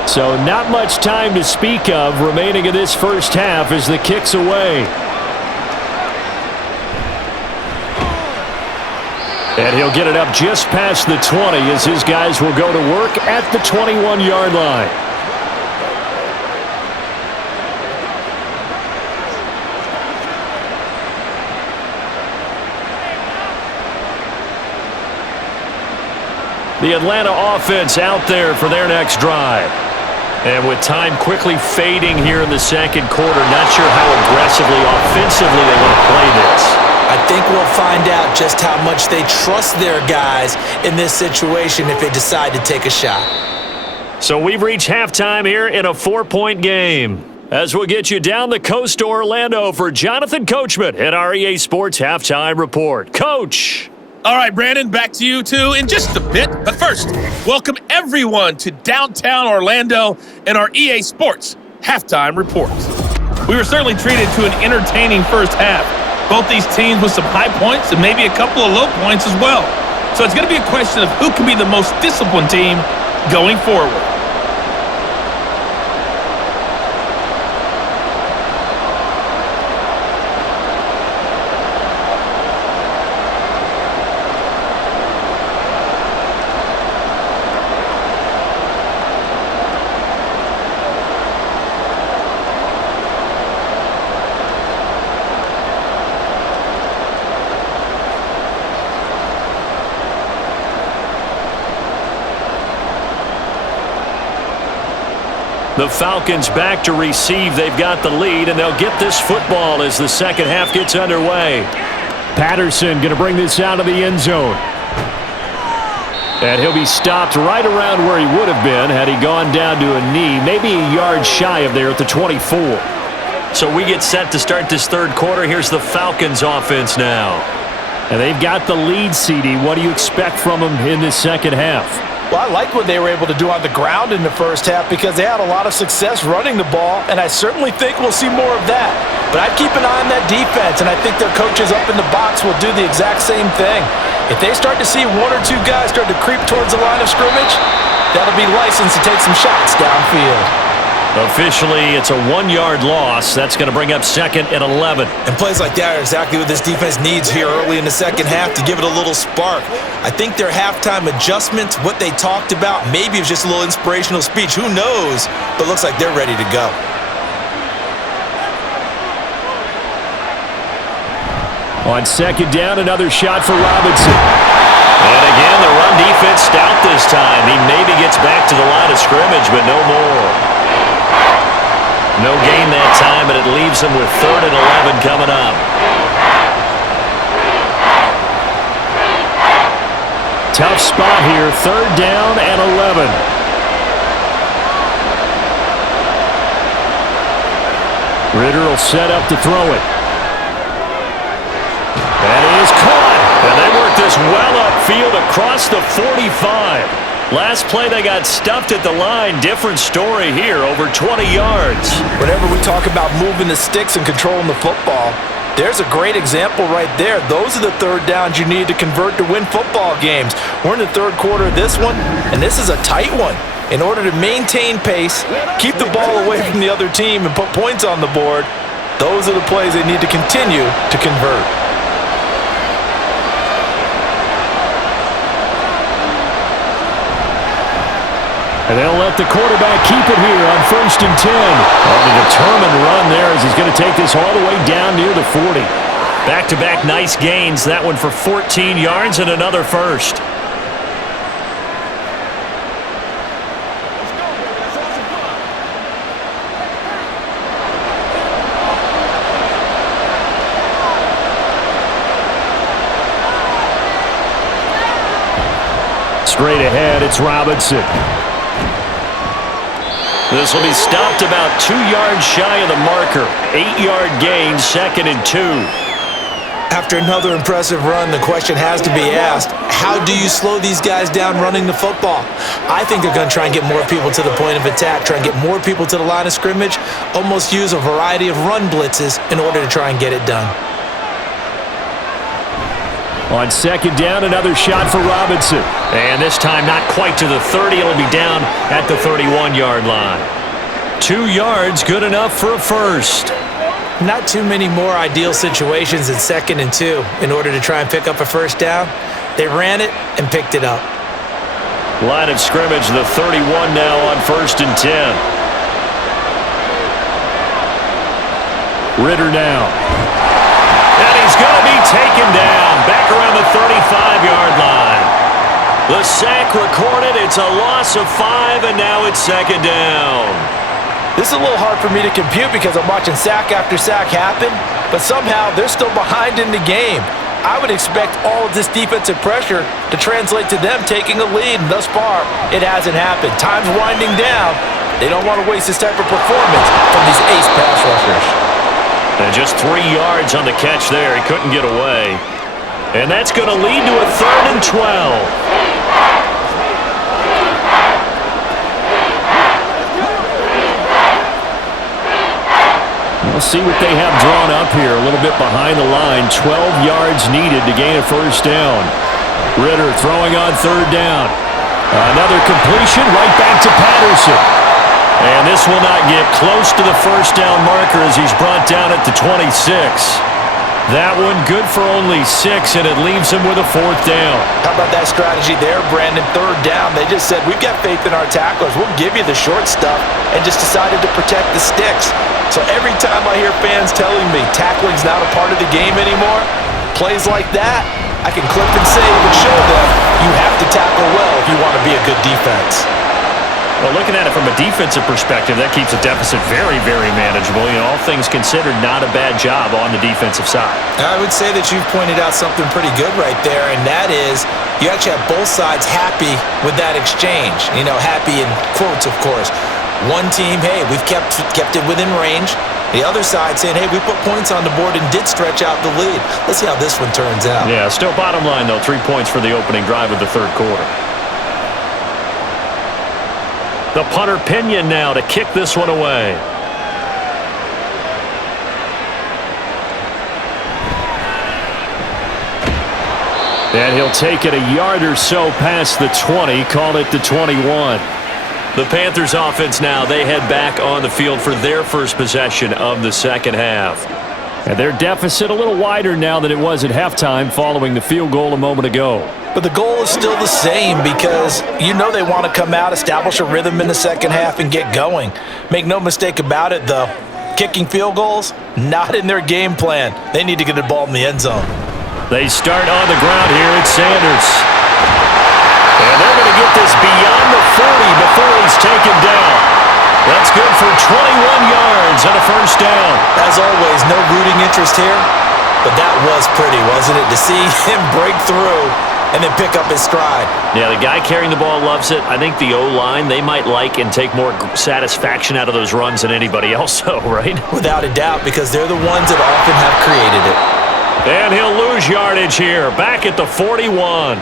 So not much time to speak of remaining in this first half as the kick's away. And he'll get it up just past the 20 as his guys will go to work at the 21-yard line. The Atlanta offense out there for their next drive. And with time quickly fading here in the second quarter, not sure how aggressively, offensively they want to play this. I think we'll find out just how much they trust their guys in this situation if they decide to take a shot. So we've reached halftime here in a 4-point game. As we'll get you down the coast to Orlando for Jonathan Coachman at our EA Sports Halftime Report. Coach! All right, Brandon, back to you two in just a bit. But first, welcome everyone to downtown Orlando and our EA Sports Halftime Report. We were certainly treated to an entertaining first half. Both these teams with some high points and maybe a couple of low points as well. So it's going to be a question of who can be the most disciplined team going forward. The Falcons back to receive. They've got the lead, and they'll get this football as the second half gets underway. Patterson going to bring this out of the end zone. And he'll be stopped right around where he would have been had he gone down to a knee, maybe a yard shy of there at the 24. So we get set to start this third quarter. Here's the Falcons offense now. And they've got the lead, CD. What do you expect from them in this second half? Well, I like what they were able to do on the ground in the first half because they had a lot of success running the ball, and I certainly think we'll see more of that. But I'd keep an eye on that defense, and I think their coaches up in the box will do the exact same thing. If they start to see one or two guys start to creep towards the line of scrimmage, that'll be licensed to take some shots downfield. Officially, it's a 1-yard loss. That's going to bring up 2nd and 11. And plays like that are exactly what this defense needs here early in the second half to give it a little spark. I think their halftime adjustments, what they talked about, maybe it was just a little inspirational speech. Who knows? But it looks like they're ready to go. On second down, another shot for Robinson. And again, the run defense stout this time. He maybe gets back to the line of scrimmage, but no more. No gain that time, and it leaves them with 3rd and 11 coming up. Tough spot here, 3rd down and 11. Ritter will set up to throw it. That is caught. And they work this well upfield across the 45. Last play, they got stuffed at the line. Different story here, over 20 yards. Whenever we talk about moving the sticks and controlling the football, there's a great example right there. Those are the 3rd downs you need to convert to win football games. We're in the 3rd quarter of this one, and this is a tight one. In order to maintain pace, keep the ball away from the other team, and put points on the board, those are the plays they need to continue to convert. And they'll let the quarterback keep it here on 1st and 10. On a determined run there as he's going to take this all the way down near the 40. Back-to-back nice gains. That one for 14 yards and another first. straight ahead. It's Robinson. This will be stopped about 2 yards shy of the marker. 8-yard gain, 2nd and 2. After another impressive run, the question has to be asked, how do you slow these guys down running the football? I think they're going to try and get more people to the point of attack, try and get more people to the line of scrimmage, almost use a variety of run blitzes in order to try and get it done. On 2nd down, another shot for Robinson. And this time not quite to the 30. It'll be down at the 31-yard line. 2 yards, good enough for a first. Not too many more ideal situations in 2nd and 2 in order to try and pick up a first down. They ran it and picked it up. Line of scrimmage, the 31 now on 1st and 10. Ritter now. And he's going to be taken down back around the 35-yard line. The sack recorded. It's a loss of 5, and now it's 2nd down. This is a little hard for me to compute because I'm watching sack after sack happen, but somehow they're still behind in the game. I would expect all of this defensive pressure to translate to them taking a lead, and thus far, it hasn't happened. Time's winding down. They don't want to waste this type of performance from these ace pass rushers. And just 3 yards on the catch there. He couldn't get away. And that's going to lead to a 3rd and 12. We'll see what they have drawn up here. A little bit behind the line. 12 yards needed to gain a first down. Ritter throwing on 3rd down. Another completion right back to Patterson. And this will not get close to the first down marker as he's brought down at the 26. That one good for only 6, and it leaves him with a 4th down. How about that strategy there, Brandon? 3rd down. They just said, we've got faith in our tacklers. We'll give you the short stuff, and just decided to protect the sticks. So every time I hear fans telling me tackling's not a part of the game anymore, plays like that, I can clip and save and show them you have to tackle well if you want to be a good defense. Well, looking at it from a defensive perspective, that keeps the deficit very, very manageable. You know, all things considered, not a bad job on the defensive side. I would say that you've pointed out something pretty good right there, and that is you actually have both sides happy with that exchange. You know, happy in quotes, of course. One team, hey, we've kept it within range. The other side saying, hey, we put points on the board and did stretch out the lead. Let's see how this one turns out. Yeah, still bottom line, though, 3 points for the opening drive of the 3rd quarter. The punter Pinion now to kick this one away. And he'll take it a yard or so past the 20, call it the 21. The Panthers offense now, they head back on the field for their first possession of the 2nd half. And their deficit a little wider now than it was at halftime following the field goal a moment ago. But the goal is still the same because you know they want to come out, establish a rhythm in the 2nd half, and get going. Make no mistake about it, though. Kicking field goals, not in their game plan. They need to get the ball in the end zone. They start on the ground here. It's Sanders. And they're going to get this beyond the 40 before he's taken down. That's good for 21 yards and a first down. As always, no rooting interest here, but that was pretty, wasn't it? To see him break through and then pick up his stride. Yeah, the guy carrying the ball loves it. I think the O-line, they might like and take more satisfaction out of those runs than anybody else, though, right? Without a doubt, because they're the ones that often have created it. And he'll lose yardage here, back at the 41.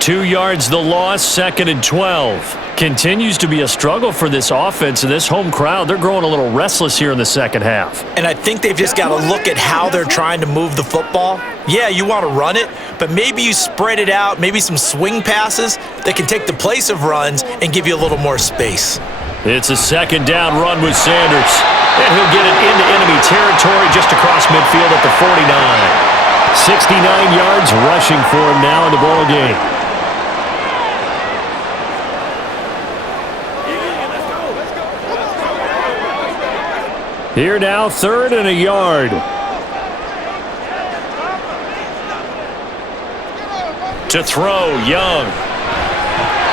2 yards the loss, 2nd and 12. Continues to be a struggle for this offense and this home crowd. They're growing a little restless here in the 2nd half. And I think they've just got to look at how they're trying to move the football. Yeah, you want to run it, but maybe you spread it out, maybe some swing passes that can take the place of runs and give you a little more space. It's a 2nd down run with Sanders. And he'll get it into enemy territory just across midfield at the 49. 69 yards rushing for him now in the ball game. Here now, 3rd and a yard. To throw, Young.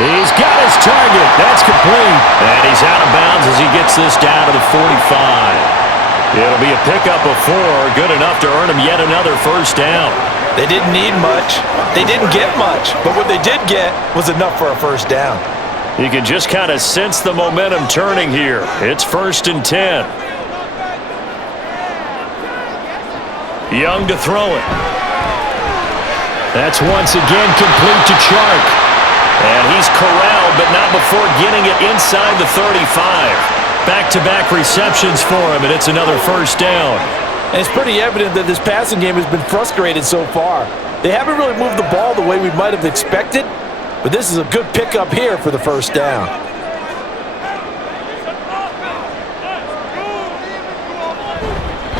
He's got his target. That's complete. And he's out of bounds as he gets this down to the 45. It'll be a pickup of 4, good enough to earn him yet another first down. They didn't need much. They didn't get much. But what they did get was enough for a first down. You can just kind of sense the momentum turning here. It's 1st and 10. Young to throw it. That's once again complete to Chark. And he's corralled, but not before getting it inside the 35. Back-to-back receptions for him, and it's another first down. And it's pretty evident that this passing game has been frustrated so far. They haven't really moved the ball the way we might have expected, but this is a good pickup here for the first down.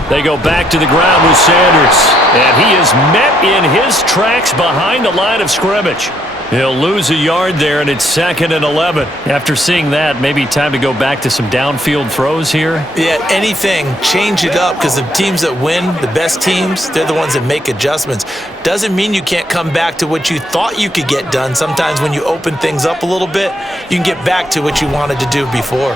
They go back to the ground with Sanders, and he is met in his tracks behind the line of scrimmage. He'll lose a yard there, and it's 2nd and 11. After seeing that, maybe time to go back to some downfield throws here. Yeah, anything. Change it up, because the teams that win, the best teams, they're the ones that make adjustments. Doesn't mean you can't come back to what you thought you could get done. Sometimes when you open things up a little bit, you can get back to what you wanted to do before.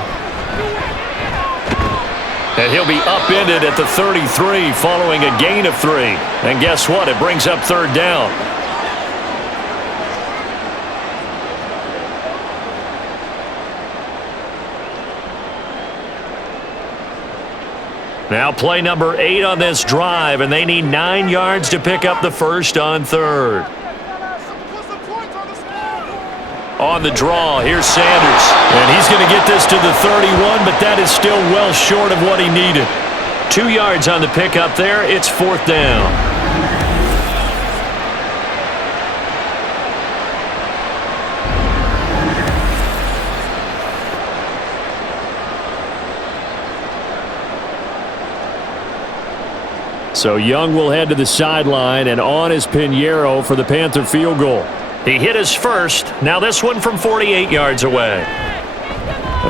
And he'll be upended at the 33 following a gain of 3. And guess what? It brings up 3rd down. Now play number 8 on this drive, and they need 9 yards to pick up the first on 3rd. On the draw, here's Sanders. And he's going to get this to the 31, but that is still well short of what he needed. 2 yards on the pickup there. It's 4th down. So Young will head to the sideline, and on is Pinheiro for the Panther field goal. He hit his first. Now this one from 48 yards away.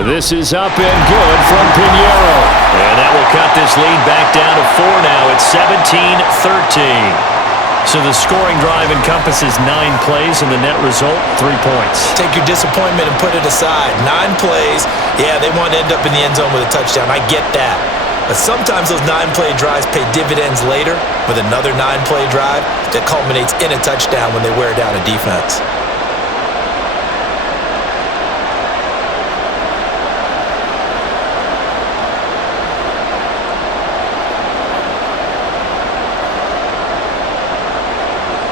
This is up and good from Pinheiro. And that will cut this lead back down to 4 now. It's 17-13. So the scoring drive encompasses 9 plays, and the net result, 3 points. Take your disappointment and put it aside. 9 plays. Yeah, they want to end up in the end zone with a touchdown. I get that. But sometimes those 9-play drives pay dividends later with another 9-play drive that culminates in a touchdown when they wear down a defense.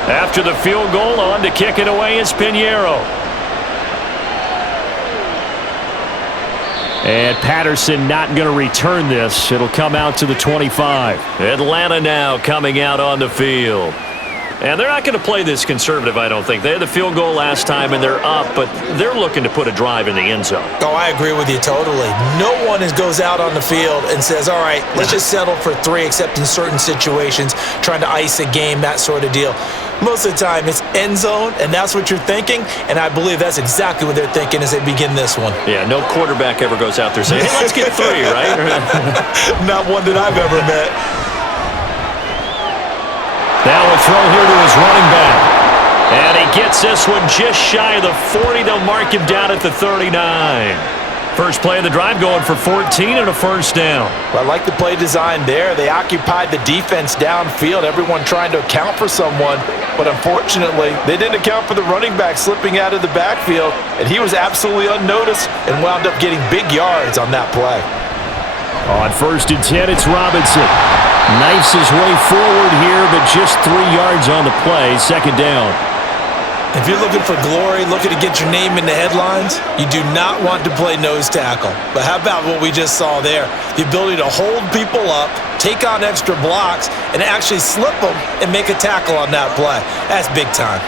After the field goal, on to kick it away is Pinheiro. And Patterson not going to return this. It'll come out to the 25. Atlanta now coming out on the field. And they're not going to play this conservative, I don't think. They had the field goal last time, and they're up, but they're looking to put a drive in the end zone. Oh, I agree with you totally. No one goes out on the field and says, all right, let's just settle for 3, except in certain situations, trying to ice a game, that sort of deal. Most of the time, it's end zone, and that's what you're thinking, and I believe that's exactly what they're thinking as they begin this one. Yeah, no quarterback ever goes out there saying, hey, let's get 3, right? Not one that I've ever met. Now a throw here to his running back. And he gets this one just shy of the 40. They'll mark him down at the 39. First play of the drive going for 14 and a first down. Well, I like the play design there. They occupied the defense downfield, everyone trying to account for someone. But unfortunately, they didn't account for the running back slipping out of the backfield. And he was absolutely unnoticed and wound up getting big yards on that play. On 1st and 10, it's Robinson. Knifes his way forward here, but just 3 yards on the play. 2nd down. If you're looking for glory, looking to get your name in the headlines, you do not want to play nose tackle. But how about what we just saw there? The ability to hold people up, take on extra blocks, and actually slip them and make a tackle on that play. That's big time.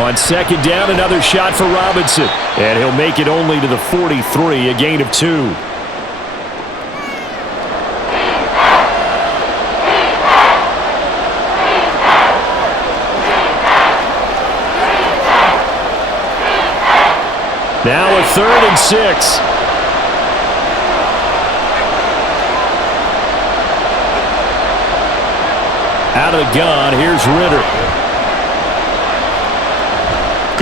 On 2nd down, another shot for Robinson. And he'll make it only to the 43, a gain of 2. Now a 3rd and 6. Out of the gun, here's Ritter.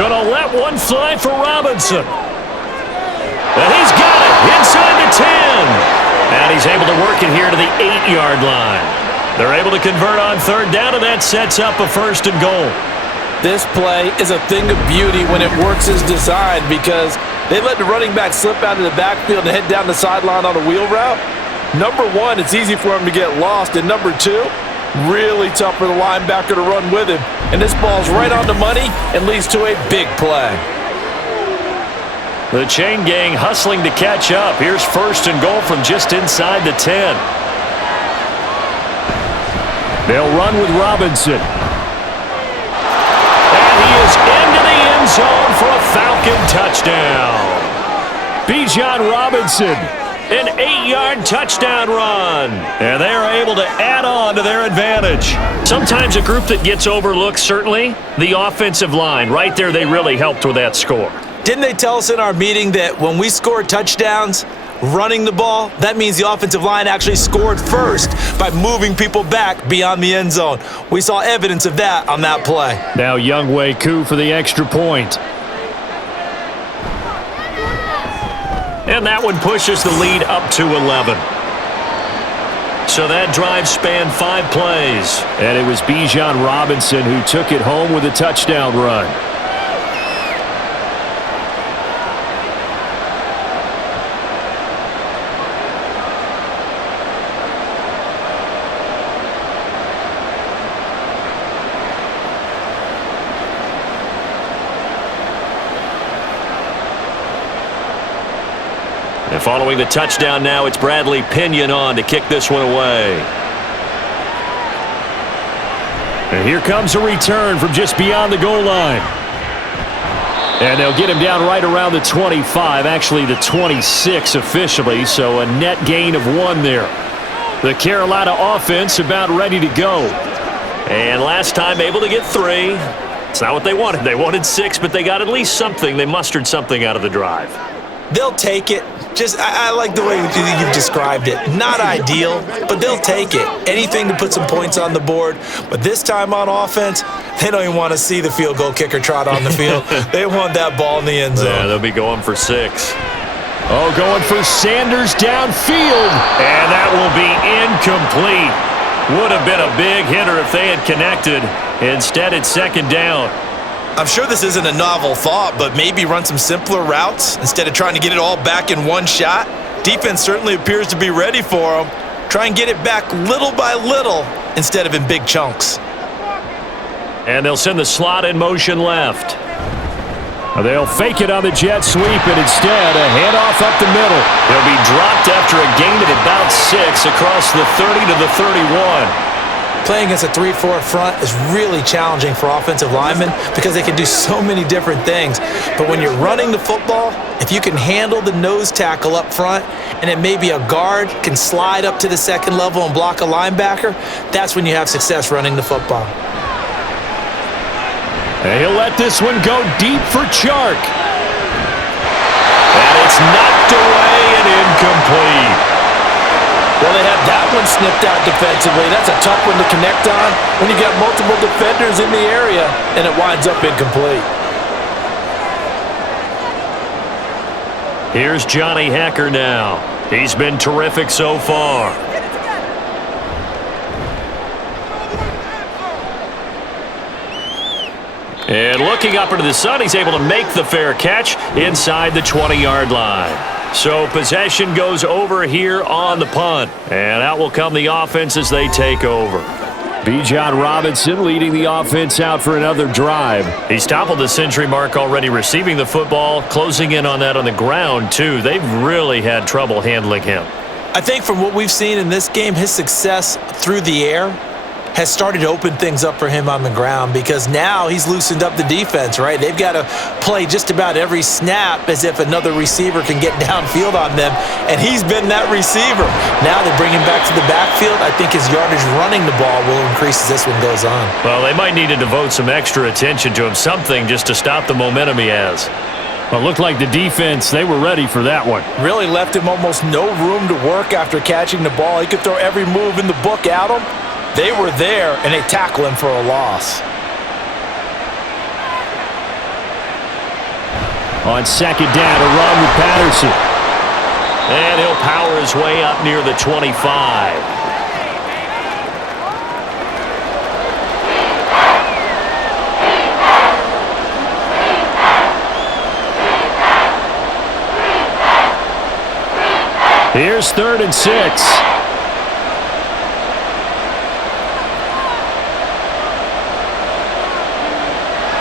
Gonna let one fly for Robinson. And he's got it inside the 10. And he's able to work it here to the 8-yard line. They're able to convert on third down, and that sets up a 1st and goal. This play is a thing of beauty when it works as designed because they let the running back slip out of the backfield and head down the sideline on a wheel route. Number one, it's easy for him to get lost. And number two, really tough for the linebacker to run with him. And this ball's right on the money and leads to a big play. The chain gang hustling to catch up. Here's 1st and goal from just inside the 10. They'll run with Robinson. And he is into the end zone for a Falcon touchdown. Bijan Robinson, an 8-yard touchdown run. And they are able to add on to their advantage. Sometimes a group that gets overlooked, certainly, the offensive line. Right there, they really helped with that score. Didn't they tell us in our meeting that when we score touchdowns, running the ball, that means the offensive line actually scored first by moving people back beyond the end zone. We saw evidence of that on that play. Now Younghoe Koo for the extra point. And that one pushes the lead up to 11. So that drive spanned 5 plays. And it was Bijan Robinson who took it home with a touchdown run. And following the touchdown now, it's Bradley Pinion on to kick this one away. And here comes a return from just beyond the goal line. And they'll get him down right around the 25, actually the 26 officially, so a net gain of 1 there. The Carolina offense about ready to go. And last time able to get 3. It's not what they wanted. They wanted 6, but they got at least something. They mustered something out of the drive. They'll take it. I like the way you've described it. Not ideal, but they'll take it. Anything to put some points on the board. But this time on offense, they don't even want to see the field goal kicker trot on the field. They want that ball in the end zone. Yeah, they'll be going for 6. Oh, going for Sanders downfield. And that will be incomplete. Would have been a big hitter if they had connected. Instead, it's 2nd down. I'm sure this isn't a novel thought, but maybe run some simpler routes instead of trying to get it all back in one shot. Defense certainly appears to be ready for them. Try and get it back little by little instead of in big chunks. And they'll send the slot in motion left. They'll fake it on the jet sweep, and instead a handoff up the middle. He'll be dropped after a gain of about 6 across the 30 to the 31. Playing against a 3-4 front is really challenging for offensive linemen because they can do so many different things. But when you're running the football, if you can handle the nose tackle up front and it may be a guard can slide up to the 2nd level and block a linebacker, that's when you have success running the football. And he'll let this one go deep for Chark. And it's knocked away and incomplete. Well, they have that one snipped out defensively. That's a tough one to connect on when you got multiple defenders in the area, and it winds up incomplete. Here's Johnny Hekker now. He's been terrific so far. And looking up into the sun, he's able to make the fair catch inside the 20-yard line. So possession goes over here on the punt. And out will come the offense as they take over. Bijan Robinson leading the offense out for another drive. He's toppled the century mark already receiving the football, closing in on that on the ground, too. They've really had trouble handling him. I think from what we've seen in this game, his success through the air has started to open things up for him on the ground because now he's loosened up the defense, right? They've got to play just about every snap as if another receiver can get downfield on them, and he's been that receiver. Now they bring him back to the backfield. I think his yardage running the ball will increase as this one goes on. Well, they might need to devote some extra attention to him, something just to stop the momentum he has. Well, it looked like the defense, they were ready for that one. Really left him almost no room to work after catching the ball. He could throw every move in the book at him. They were there, and they tackle him for a loss. On 2nd down, a run with Patterson. And he'll power his way up near the 25. Here's 3rd and 6.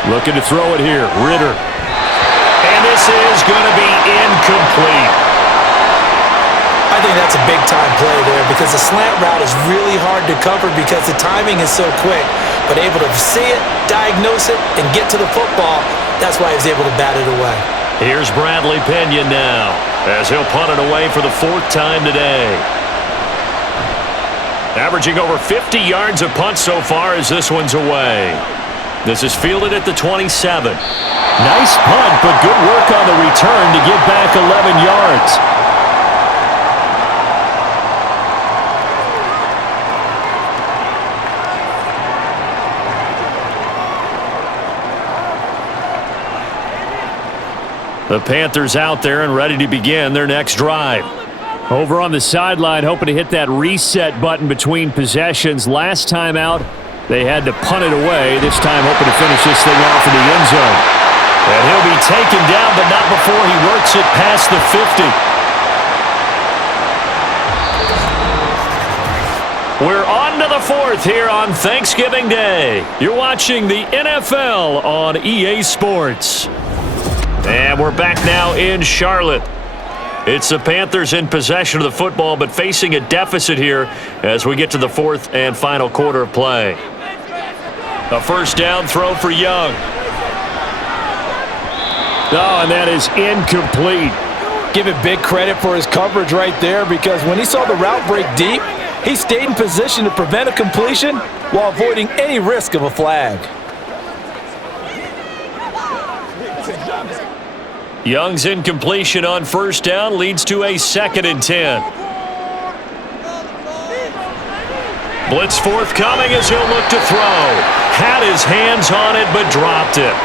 Looking to throw it here. Ritter. And this is going to be incomplete. I think that's a big-time play there because the slant route is really hard to cover because the timing is so quick. But able to see it, diagnose it, and get to the football, that's why he was able to bat it away. Here's Bradley Pena now as he'll punt it away for the 4th time today. Averaging over 50 yards a punt so far as this one's away. This is fielded at the 27. Nice punt, but good work on the return to get back 11 yards. The Panthers out there and ready to begin their next drive. Over on the sideline, hoping to hit that reset button between possessions. Last time out, they had to punt it away. This time, hoping to finish this thing off in the end zone. And he'll be taken down, but not before he works it past the 50. We're on to the 4th here on Thanksgiving Day. You're watching the NFL on EA Sports. And we're back now in Charlotte. It's the Panthers in possession of the football, but facing a deficit here as we get to the 4th and final quarter of play. A first down throw for Young. Oh, and that is incomplete. Give it big credit for his coverage right there because when he saw the route break deep, he stayed in position to prevent a completion while avoiding any risk of a flag. Young's incompletion on first down leads to a 2nd and 10. Blitz forthcoming as he'll look to throw. Had his hands on it, but dropped it.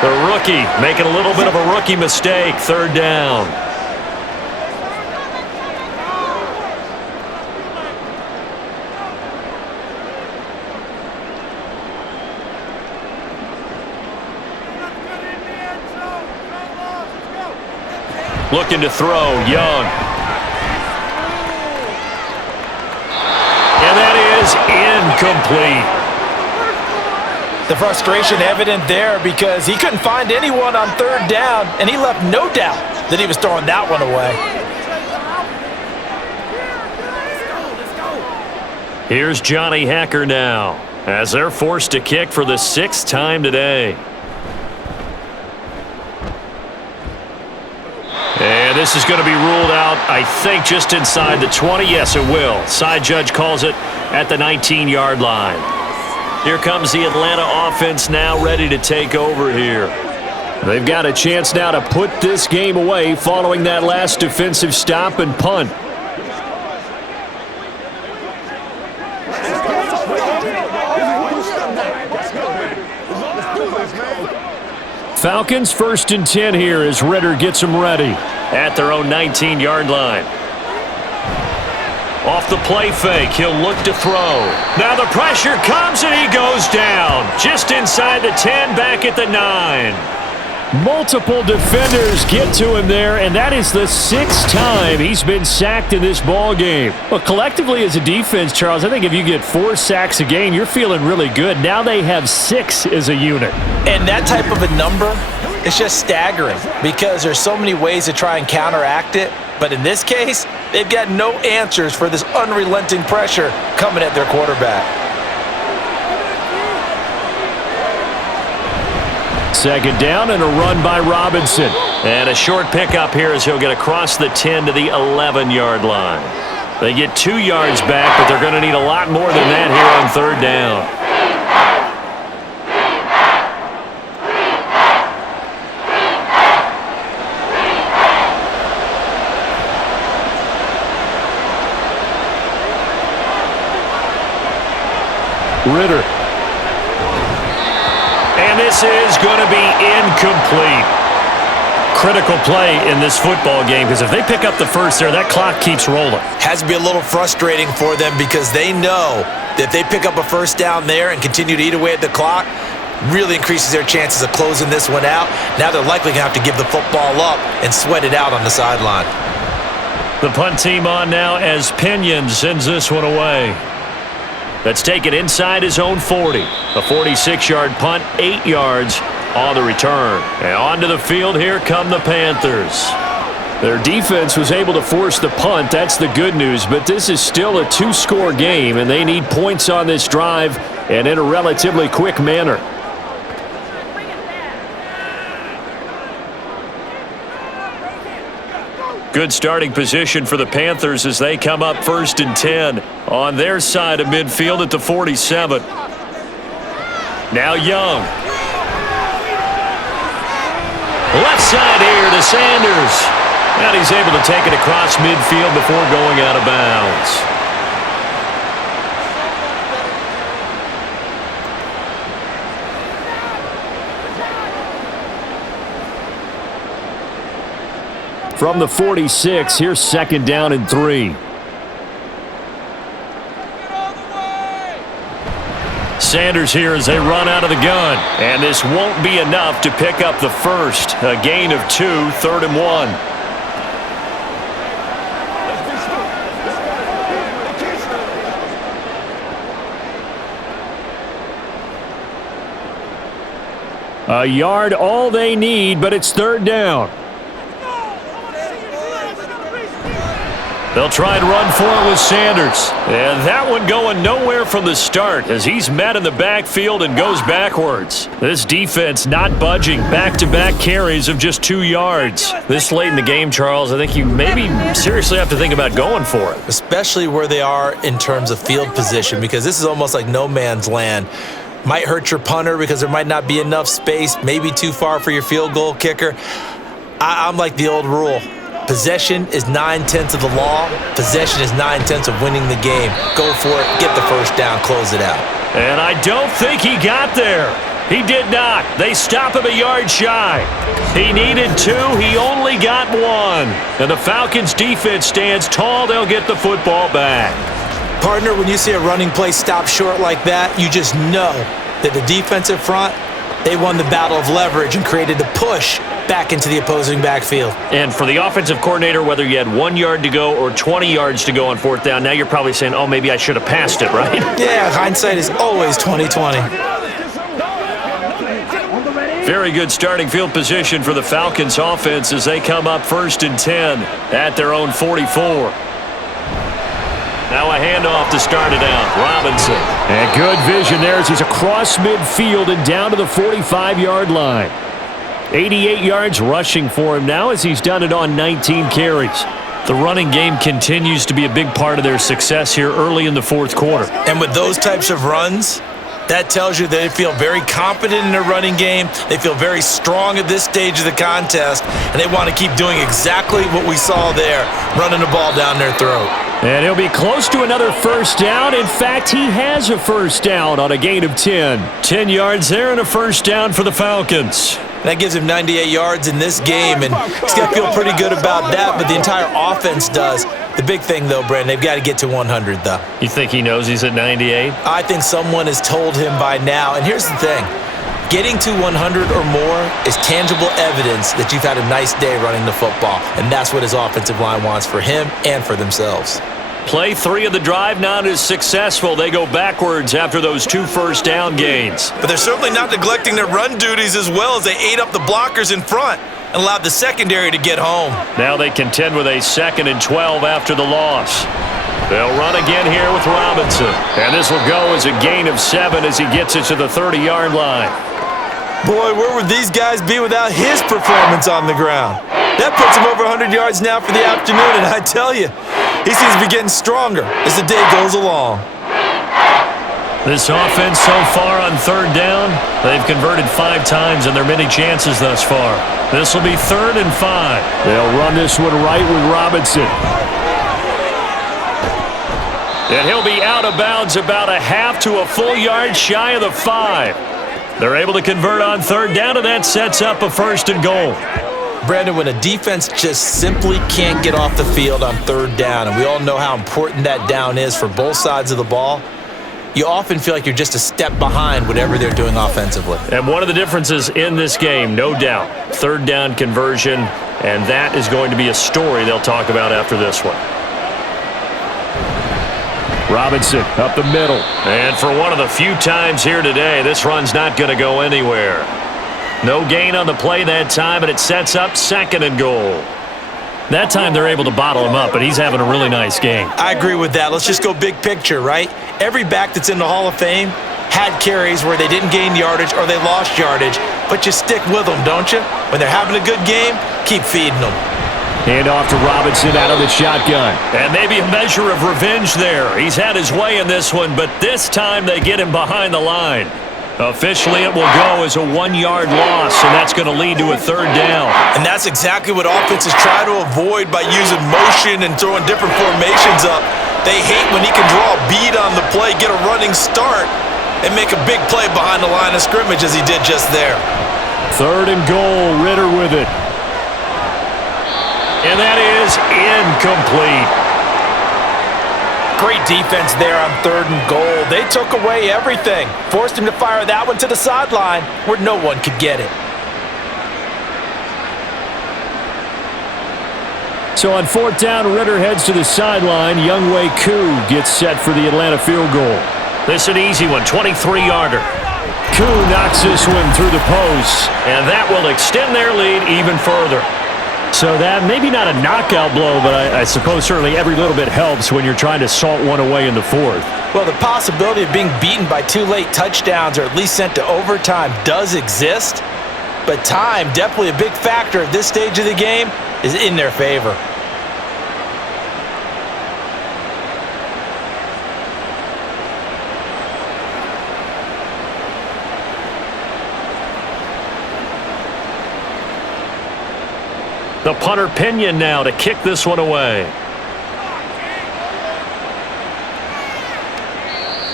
The rookie making a little bit of a rookie mistake. 3rd down. Looking to throw, Young. And that is incomplete. The frustration evident there because he couldn't find anyone on 3rd down, and he left no doubt that he was throwing that one away. Here's Johnny Hacker now as they're forced to kick for the 6th time today. And this is going to be ruled out, I think, just inside the 20. Yes, it will. Side judge calls it at the 19-yard line. Here comes the Atlanta offense now ready to take over here. They've got a chance now to put this game away following that last defensive stop and punt. Falcons 1st and 10 here as Ritter gets them ready at their own 19-yard line. Off the play fake, he'll look to throw. Now the pressure comes and he goes down. Just inside the 10, back at the 9. Multiple defenders get to him there, and that is the 6th time he's been sacked in this ball game. Well, collectively as a defense, Charles, I think if you get 4 sacks a game, you're feeling really good. Now they have 6 as a unit. And that type of a number is just staggering because there's so many ways to try and counteract it. But in this case, they've got no answers for this unrelenting pressure coming at their quarterback. 2nd down and a run by Robinson. And a short pickup here as he'll get across the 10 to the 11-yard line. They get 2 yards back, but they're going to need a lot more than that here on 3rd down. Ritter. And this is going to be incomplete. Critical play in this football game because if they pick up the first there, that clock keeps rolling. Has to be a little frustrating for them because they know that if they pick up a first down there and continue to eat away at the clock, really increases their chances of closing this one out. Now they're likely going to have to give the football up and sweat it out on the sideline. The punt team on now as Pinion sends this one away. That's taken inside his own 40. A 46-yard punt, 8 yards on the return. And onto the field, here come the Panthers. Their defense was able to force the punt. That's the good news. But this is still a 2-score game, and they need points on this drive and in a relatively quick manner. Good starting position for the Panthers as they come up 1st and 10 on their side of midfield at the 47. Now Young. Left side here to Sanders. And he's able to take it across midfield before going out of bounds. From the 46, here's 2nd down and 3. Sanders here as they run out of the gun. And this won't be enough to pick up the first. A gain of 2, 3rd and 1. A yard all they need, but it's 3rd down. They'll try and run for it with Sanders. And that one going nowhere from the start as he's met in the backfield and goes backwards. This defense not budging. Back-to-back carries of just 2 yards. This late in the game, Charles, I think you maybe seriously have to think about going for it. Especially where they are in terms of field position, because this is almost like no man's land. Might hurt your punter because there might not be enough space, maybe too far for your field goal kicker. I'm like the old rule. Possession is 9/10 of the law. Possession is 9/10 of winning the game. Go for it, get the first down, close it out. And I don't think he got there. He did not. They stop him a yard shy. He needed 2. He only got 1. And the Falcons defense stands tall. They'll get the football back. Partner, when you see a running play stop short like that, you just know that the defensive front, they won the battle of leverage and created the push back into the opposing backfield. And for the offensive coordinator, whether you had 1 yard to go or 20 yards to go on 4th down, now you're probably saying, oh, maybe I should have passed it, right? Yeah, hindsight is always 20/20. Very good starting field position for the Falcons offense as they come up 1st and 10 at their own 44. Now a handoff to start it out. Robinson. And good vision there as he's across midfield and down to the 45-yard line. 88 yards rushing for him now as he's done it on 19 carries. The running game continues to be a big part of their success here early in the 4th quarter. And with those types of runs, that tells you they feel very confident in their running game. They feel very strong at this stage of the contest, and they want to keep doing exactly what we saw there, running the ball down their throat. And he'll be close to another 1st down. In fact, he has a 1st down on a gain of 10. 10 yards there and a 1st down for the Falcons. That gives him 98 yards in this game, and he's going to feel pretty good about that, but the entire offense does. The big thing, though, Brandon, they've got to get to 100, though. You think he knows he's at 98? I think someone has told him by now. And here's the thing. Getting to 100 or more is tangible evidence that you've had a nice day running the football, and that's what his offensive line wants for him and for themselves. Play 3 of the drive not as successful. They go backwards after those 2 first down gains. But they're certainly not neglecting their run duties as well as they ate up the blockers in front and allowed the secondary to get home. Now they contend with a 2nd and 12 after the loss. They'll run again here with Robinson. And this will go as a gain of 7 as he gets it to the 30-yard line. Boy, where would these guys be without his performance on the ground? That puts him over 100 yards now for the afternoon, and I tell you, he seems to be getting stronger as the day goes along. This offense so far on 3rd down, they've converted 5 times in their many chances thus far. This will be 3rd and 5. They'll run this one right with Robinson. And he'll be out of bounds about a half to a full yard shy of the 5. They're able to convert on 3rd down, and that sets up a 1st and goal. Brandon, when a defense just simply can't get off the field on 3rd down, and we all know how important that down is for both sides of the ball, you often feel like you're just a step behind whatever they're doing offensively. And one of the differences in this game, no doubt, third down conversion, and that is going to be a story they'll talk about after this one. Robinson up the middle. And for one of the few times here today, this run's not going to go anywhere. No gain on the play that time, and it sets up 2nd and goal. That time they're able to bottle him up, but he's having a really nice game. I agree with that. Let's just go big picture, right? Every back that's in the Hall of Fame had carries where they didn't gain yardage or they lost yardage, but you stick with them, don't you? When they're having a good game, keep feeding them. Hand off to Robinson out of the shotgun. And maybe a measure of revenge there. He's had his way in this one, but this time they get him behind the line. Officially, it will go as a 1-yard loss, and that's going to lead to a 3rd down. And that's exactly what offenses try to avoid by using motion and throwing different formations up. They hate when he can draw a bead on the play, get a running start, and make a big play behind the line of scrimmage as he did just there. 3rd and goal, Ritter with it. And that is incomplete. Great defense there on 3rd and goal. They took away everything. Forced him to fire that one to the sideline where no one could get it. So on 4th down, Ritter heads to the sideline. Younghoe Koo gets set for the Atlanta field goal. This is an easy one, 23-yarder. Koo knocks this one through the post, and that will extend their lead even further. So that maybe not a knockout blow, but I suppose certainly every little bit helps when you're trying to salt one away in the 4th. Well, the possibility of being beaten by 2 late touchdowns or at least sent to overtime does exist, but time, definitely a big factor at this stage of the game, is in their favor. The punter Pinion now to kick this one away.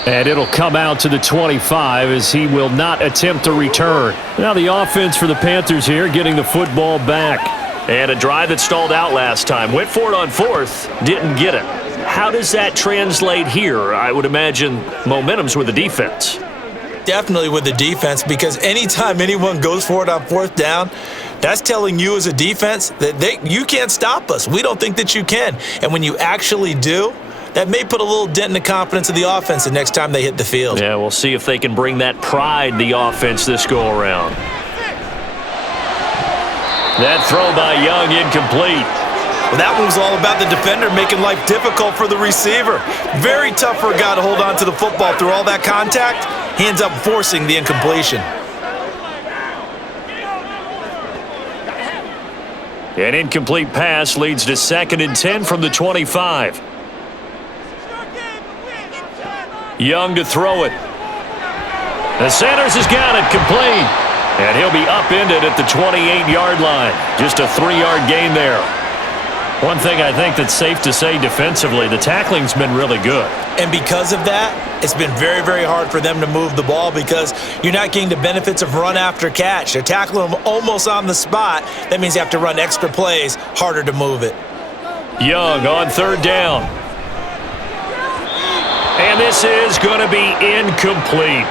And it'll come out to the 25 as he will not attempt to return. Now the offense for the Panthers here getting the football back. And a drive that stalled out last time. Went for it on 4th, didn't get it. How does that translate here? I would imagine momentum's with the defense. Definitely with the defense, because anytime anyone goes for it on 4th down, that's telling you as a defense that you can't stop us. We don't think that you can. And when you actually do, that may put a little dent in the confidence of the offense the next time they hit the field. Yeah, we'll see if they can bring that pride, the offense, this go-around. That throw by Young incomplete. Well, that one was all about the defender making life difficult for the receiver. Very tough for a guy to hold on to the football through all that contact. He ends up forcing the incompletion. An incomplete pass leads to 2nd and 10 from the 25. Young to throw it. And Sanders has got it complete. And he'll be upended at the 28-yard line. Just a 3-yard gain there. One thing I think that's safe to say defensively, the tackling's been really good. And because of that, it's been very, very hard for them to move the ball because you're not getting the benefits of run after catch. They're tackling them almost on the spot. That means you have to run extra plays, harder to move it. Young on 3rd down. And this is going to be incomplete.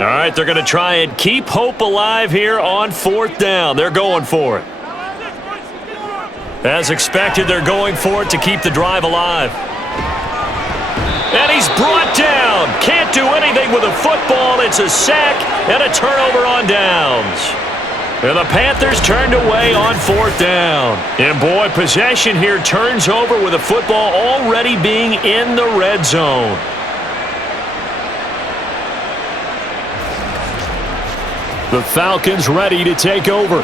All right, they're going to try and keep hope alive here on 4th down. They're going for it. As expected, they're going for it to keep the drive alive. And he's brought down. Can't do anything with a football. It's a sack and a turnover on downs. And the Panthers turned away on 4th down. And boy, possession here turns over with a football already being in the red zone. The Falcons ready to take over.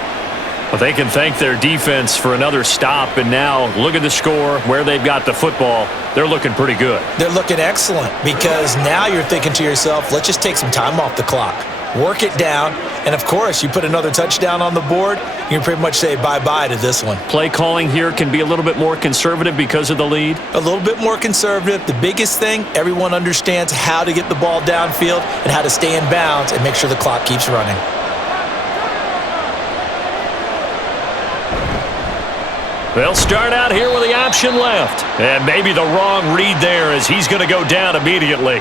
Well, they can thank their defense for another stop, and now look at the score, where they've got the football. They're looking pretty good. They're looking excellent because now you're thinking to yourself, let's just take some time off the clock, work it down, And, of course, you put another touchdown on the board, you can pretty much say bye-bye to this one. Play calling here can be a little bit more conservative because of the lead. A little bit more conservative. The biggest thing, everyone understands how to get the ball downfield and how to stay in bounds and make sure the clock keeps running. They'll start out here with the option left. And maybe the wrong read there as he's going to go down immediately.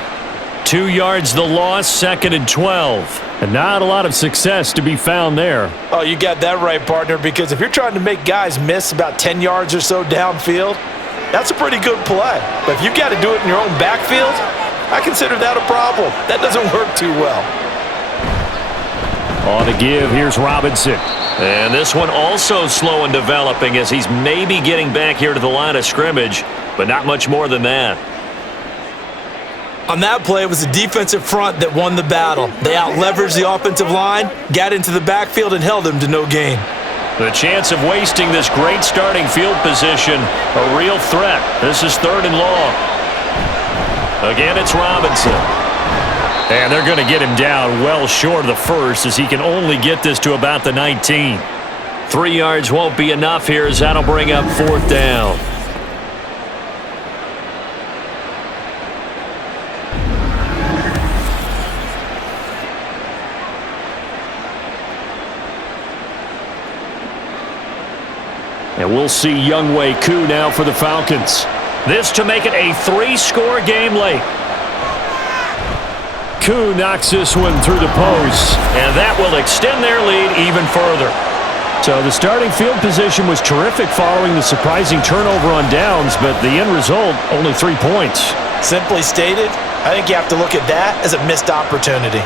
2 yards the loss, 2nd and 12. And not a lot of success to be found there. Oh, you got that right, partner, because if you're trying to make guys miss about 10 yards or so downfield, that's a pretty good play. But if you've got to do it in your own backfield, I consider that a problem. That doesn't work too well. On the give, here's Robinson. And this one also slow in developing as he's maybe getting back here to the line of scrimmage, but not much more than that. On that play, it was the defensive front that won the battle. They out-leveraged the offensive line, got into the backfield, and held them to no gain. The chance of wasting this great starting field position, a real threat. This is 3rd and long. Again, it's Robinson. And they're going to get him down well short of the first as he can only get this to about the 19. 3 yards won't be enough here as that'll bring up 4th down. And we'll see Younghoe Koo now for the Falcons. This to make it a 3-score game late. Koo knocks this one through the post, and that will extend their lead even further. So the starting field position was terrific following the surprising turnover on downs, but the end result, only 3 points. Simply stated, I think you have to look at that as a missed opportunity.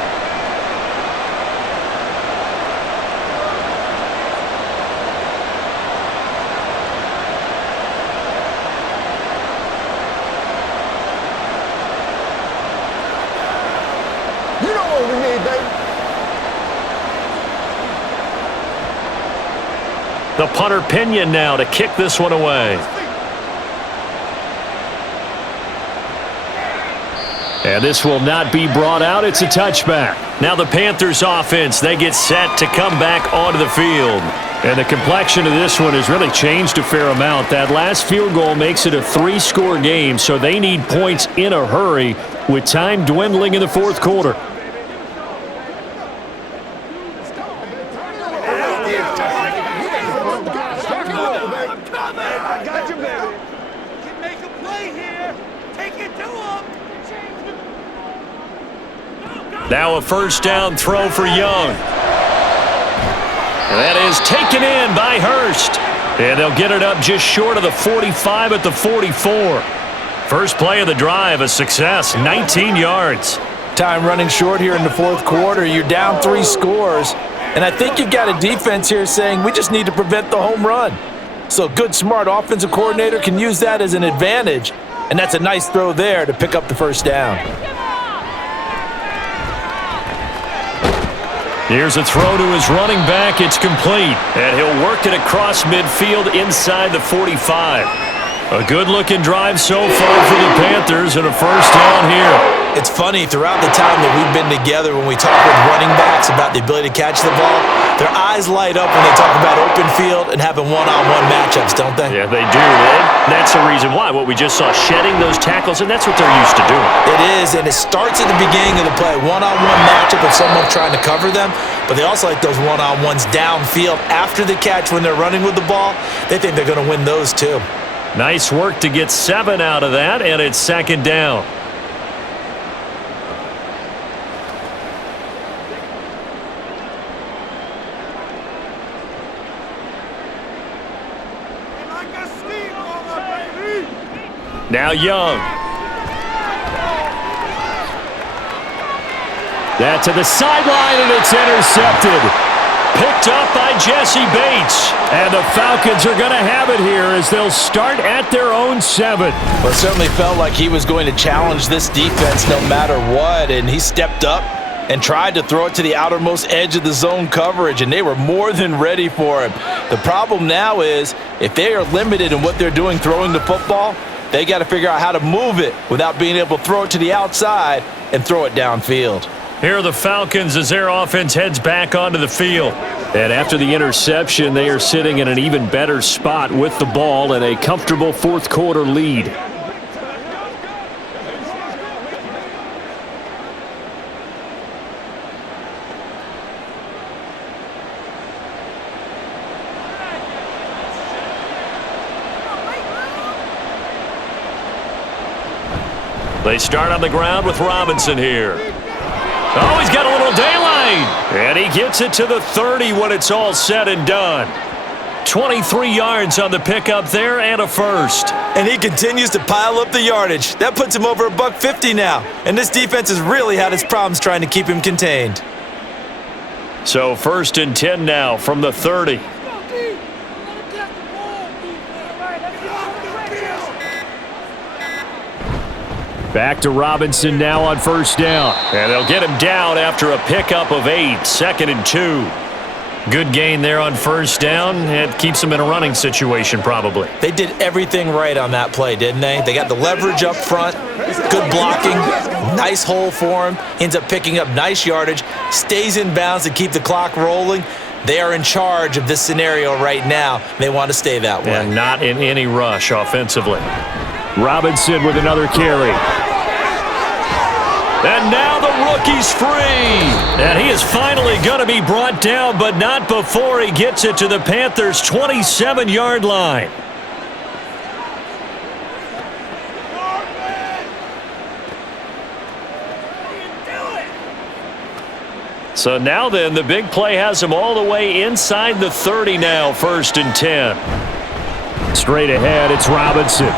The punter Pinion now to kick this one away. And this will not be brought out. It's a touchback. Now the Panthers offense, they get set to come back onto the field. And the complexion of this one has really changed a fair amount. That last field goal makes it a 3-score game, so they need points in a hurry with time dwindling in the 4th quarter. Now a 1st down throw for Young. That is taken in by Hurst. And they'll get it up just short of the 45 at the 44. First play of the drive, a success, 19 yards. Time running short here in the 4th quarter. You're down 3 scores. And I think you've got a defense here saying we just need to prevent the home run. So a good, smart offensive coordinator can use that as an advantage. And that's a nice throw there to pick up the 1st down. Here's a throw to his running back. It's complete. And he'll work it across midfield inside the 45. A good-looking drive so far for the Panthers and a 1st down here. It's funny, throughout the time that we've been together, when we talk with running backs about the ability to catch the ball, their eyes light up when they talk about open field and having one-on-one matchups, don't they? Yeah, they do. And that's the reason why. What we just saw, shedding those tackles, and that's what they're used to doing. It is, and it starts at the beginning of the play. One-on-one matchup of someone trying to cover them, but they also like those one-on-ones downfield after the catch when they're running with the ball. They think they're going to win those too. Nice work to get 7 out of that, and it's 2nd down. Now Young. That to the sideline, and it's intercepted. Picked up by Jesse Bates. And the Falcons are going to have it here as they'll start at their own 7. Well, it certainly felt like he was going to challenge this defense no matter what, and he stepped up and tried to throw it to the outermost edge of the zone coverage, and they were more than ready for him. The problem now is if they are limited in what they're doing throwing the football, they got to figure out how to move it without being able to throw it to the outside and throw it downfield. Here are the Falcons as their offense heads back onto the field. And after the interception, they are sitting in an even better spot with the ball and a comfortable fourth quarter lead. They start on the ground with Robinson here. Oh, he's got a little daylight. And he gets it to the 30 when it's all said and done. 23 yards on the pickup there and a first. And he continues to pile up the yardage. That puts him over $150 now. And this defense has really had its problems trying to keep him contained. So 1st and 10 now from the 30. Back to Robinson now on 1st down. And they'll get him down after a pickup of 8. 2nd and 2. Good gain there on 1st down. It keeps them in a running situation probably. They did everything right on that play, didn't they? They got the leverage up front, good blocking, nice hole for him. Ends up picking up nice yardage, stays in bounds to keep the clock rolling. They are in charge of this scenario right now. They want to stay that way. And not in any rush offensively. Robinson with another carry. And now the rookie's free. And he is finally going to be brought down, but not before he gets it to the Panthers' 27-yard line. So now then, the big play has him all the way inside the 30 now, 1st and 10. Straight ahead, it's Robinson.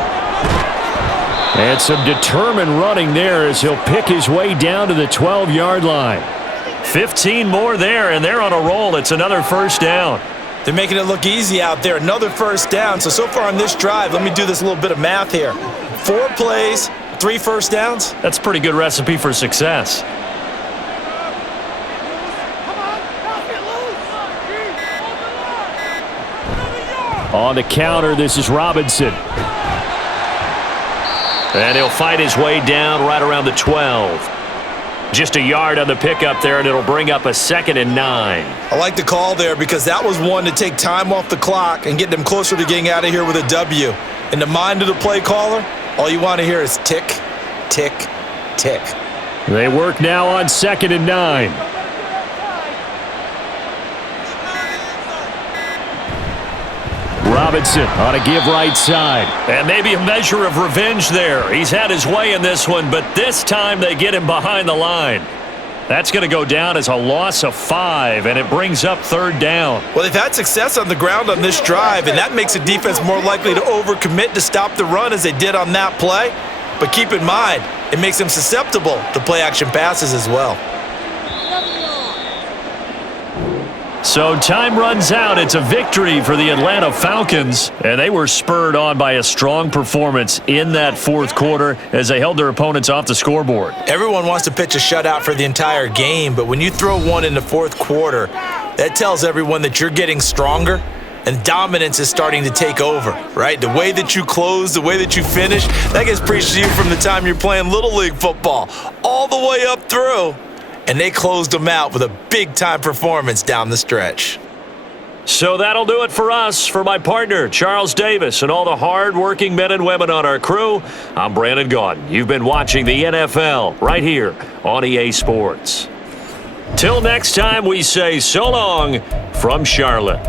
And some determined running there as he'll pick his way down to the 12-yard line. 15 more there, and they're on a roll. It's another 1st down. They're making it look easy out there. Another 1st down. So far on this drive, let me do this little bit of math here. 4 plays, 3 1st downs. That's a pretty good recipe for success. On the counter, this is Robinson. And he'll fight his way down right around the 12. Just a yard on the pickup there, and it'll bring up a 2nd and 9. I like the call there because that was one to take time off the clock and get them closer to getting out of here with a W. In the mind of the play caller, all you want to hear is tick, tick, tick. They work now on 2nd and 9. Robinson on a give right side. And maybe a measure of revenge there. He's had his way in this one, but this time they get him behind the line. That's going to go down as a loss of 5, and it brings up 3rd down. Well, they've had success on the ground on this drive, and that makes the defense more likely to overcommit to stop the run as they did on that play. But keep in mind, it makes them susceptible to play-action passes as well. So time runs out. It's a victory for the Atlanta Falcons, and they were spurred on by a strong performance in that 4th quarter as they held their opponents off the scoreboard. Everyone wants to pitch a shutout for the entire game, but when you throw one in the 4th quarter, that tells everyone that you're getting stronger and dominance is starting to take over, right? The way that you close, the way that you finish, that gets preached to you from the time you're playing Little League football all the way up through. And they closed them out with a big-time performance down the stretch. So that'll do it for us. For my partner, Charles Davis, and all the hard-working men and women on our crew, I'm Brandon Gaudin. You've been watching the NFL right here on EA Sports. Till next time, we say so long from Charlotte.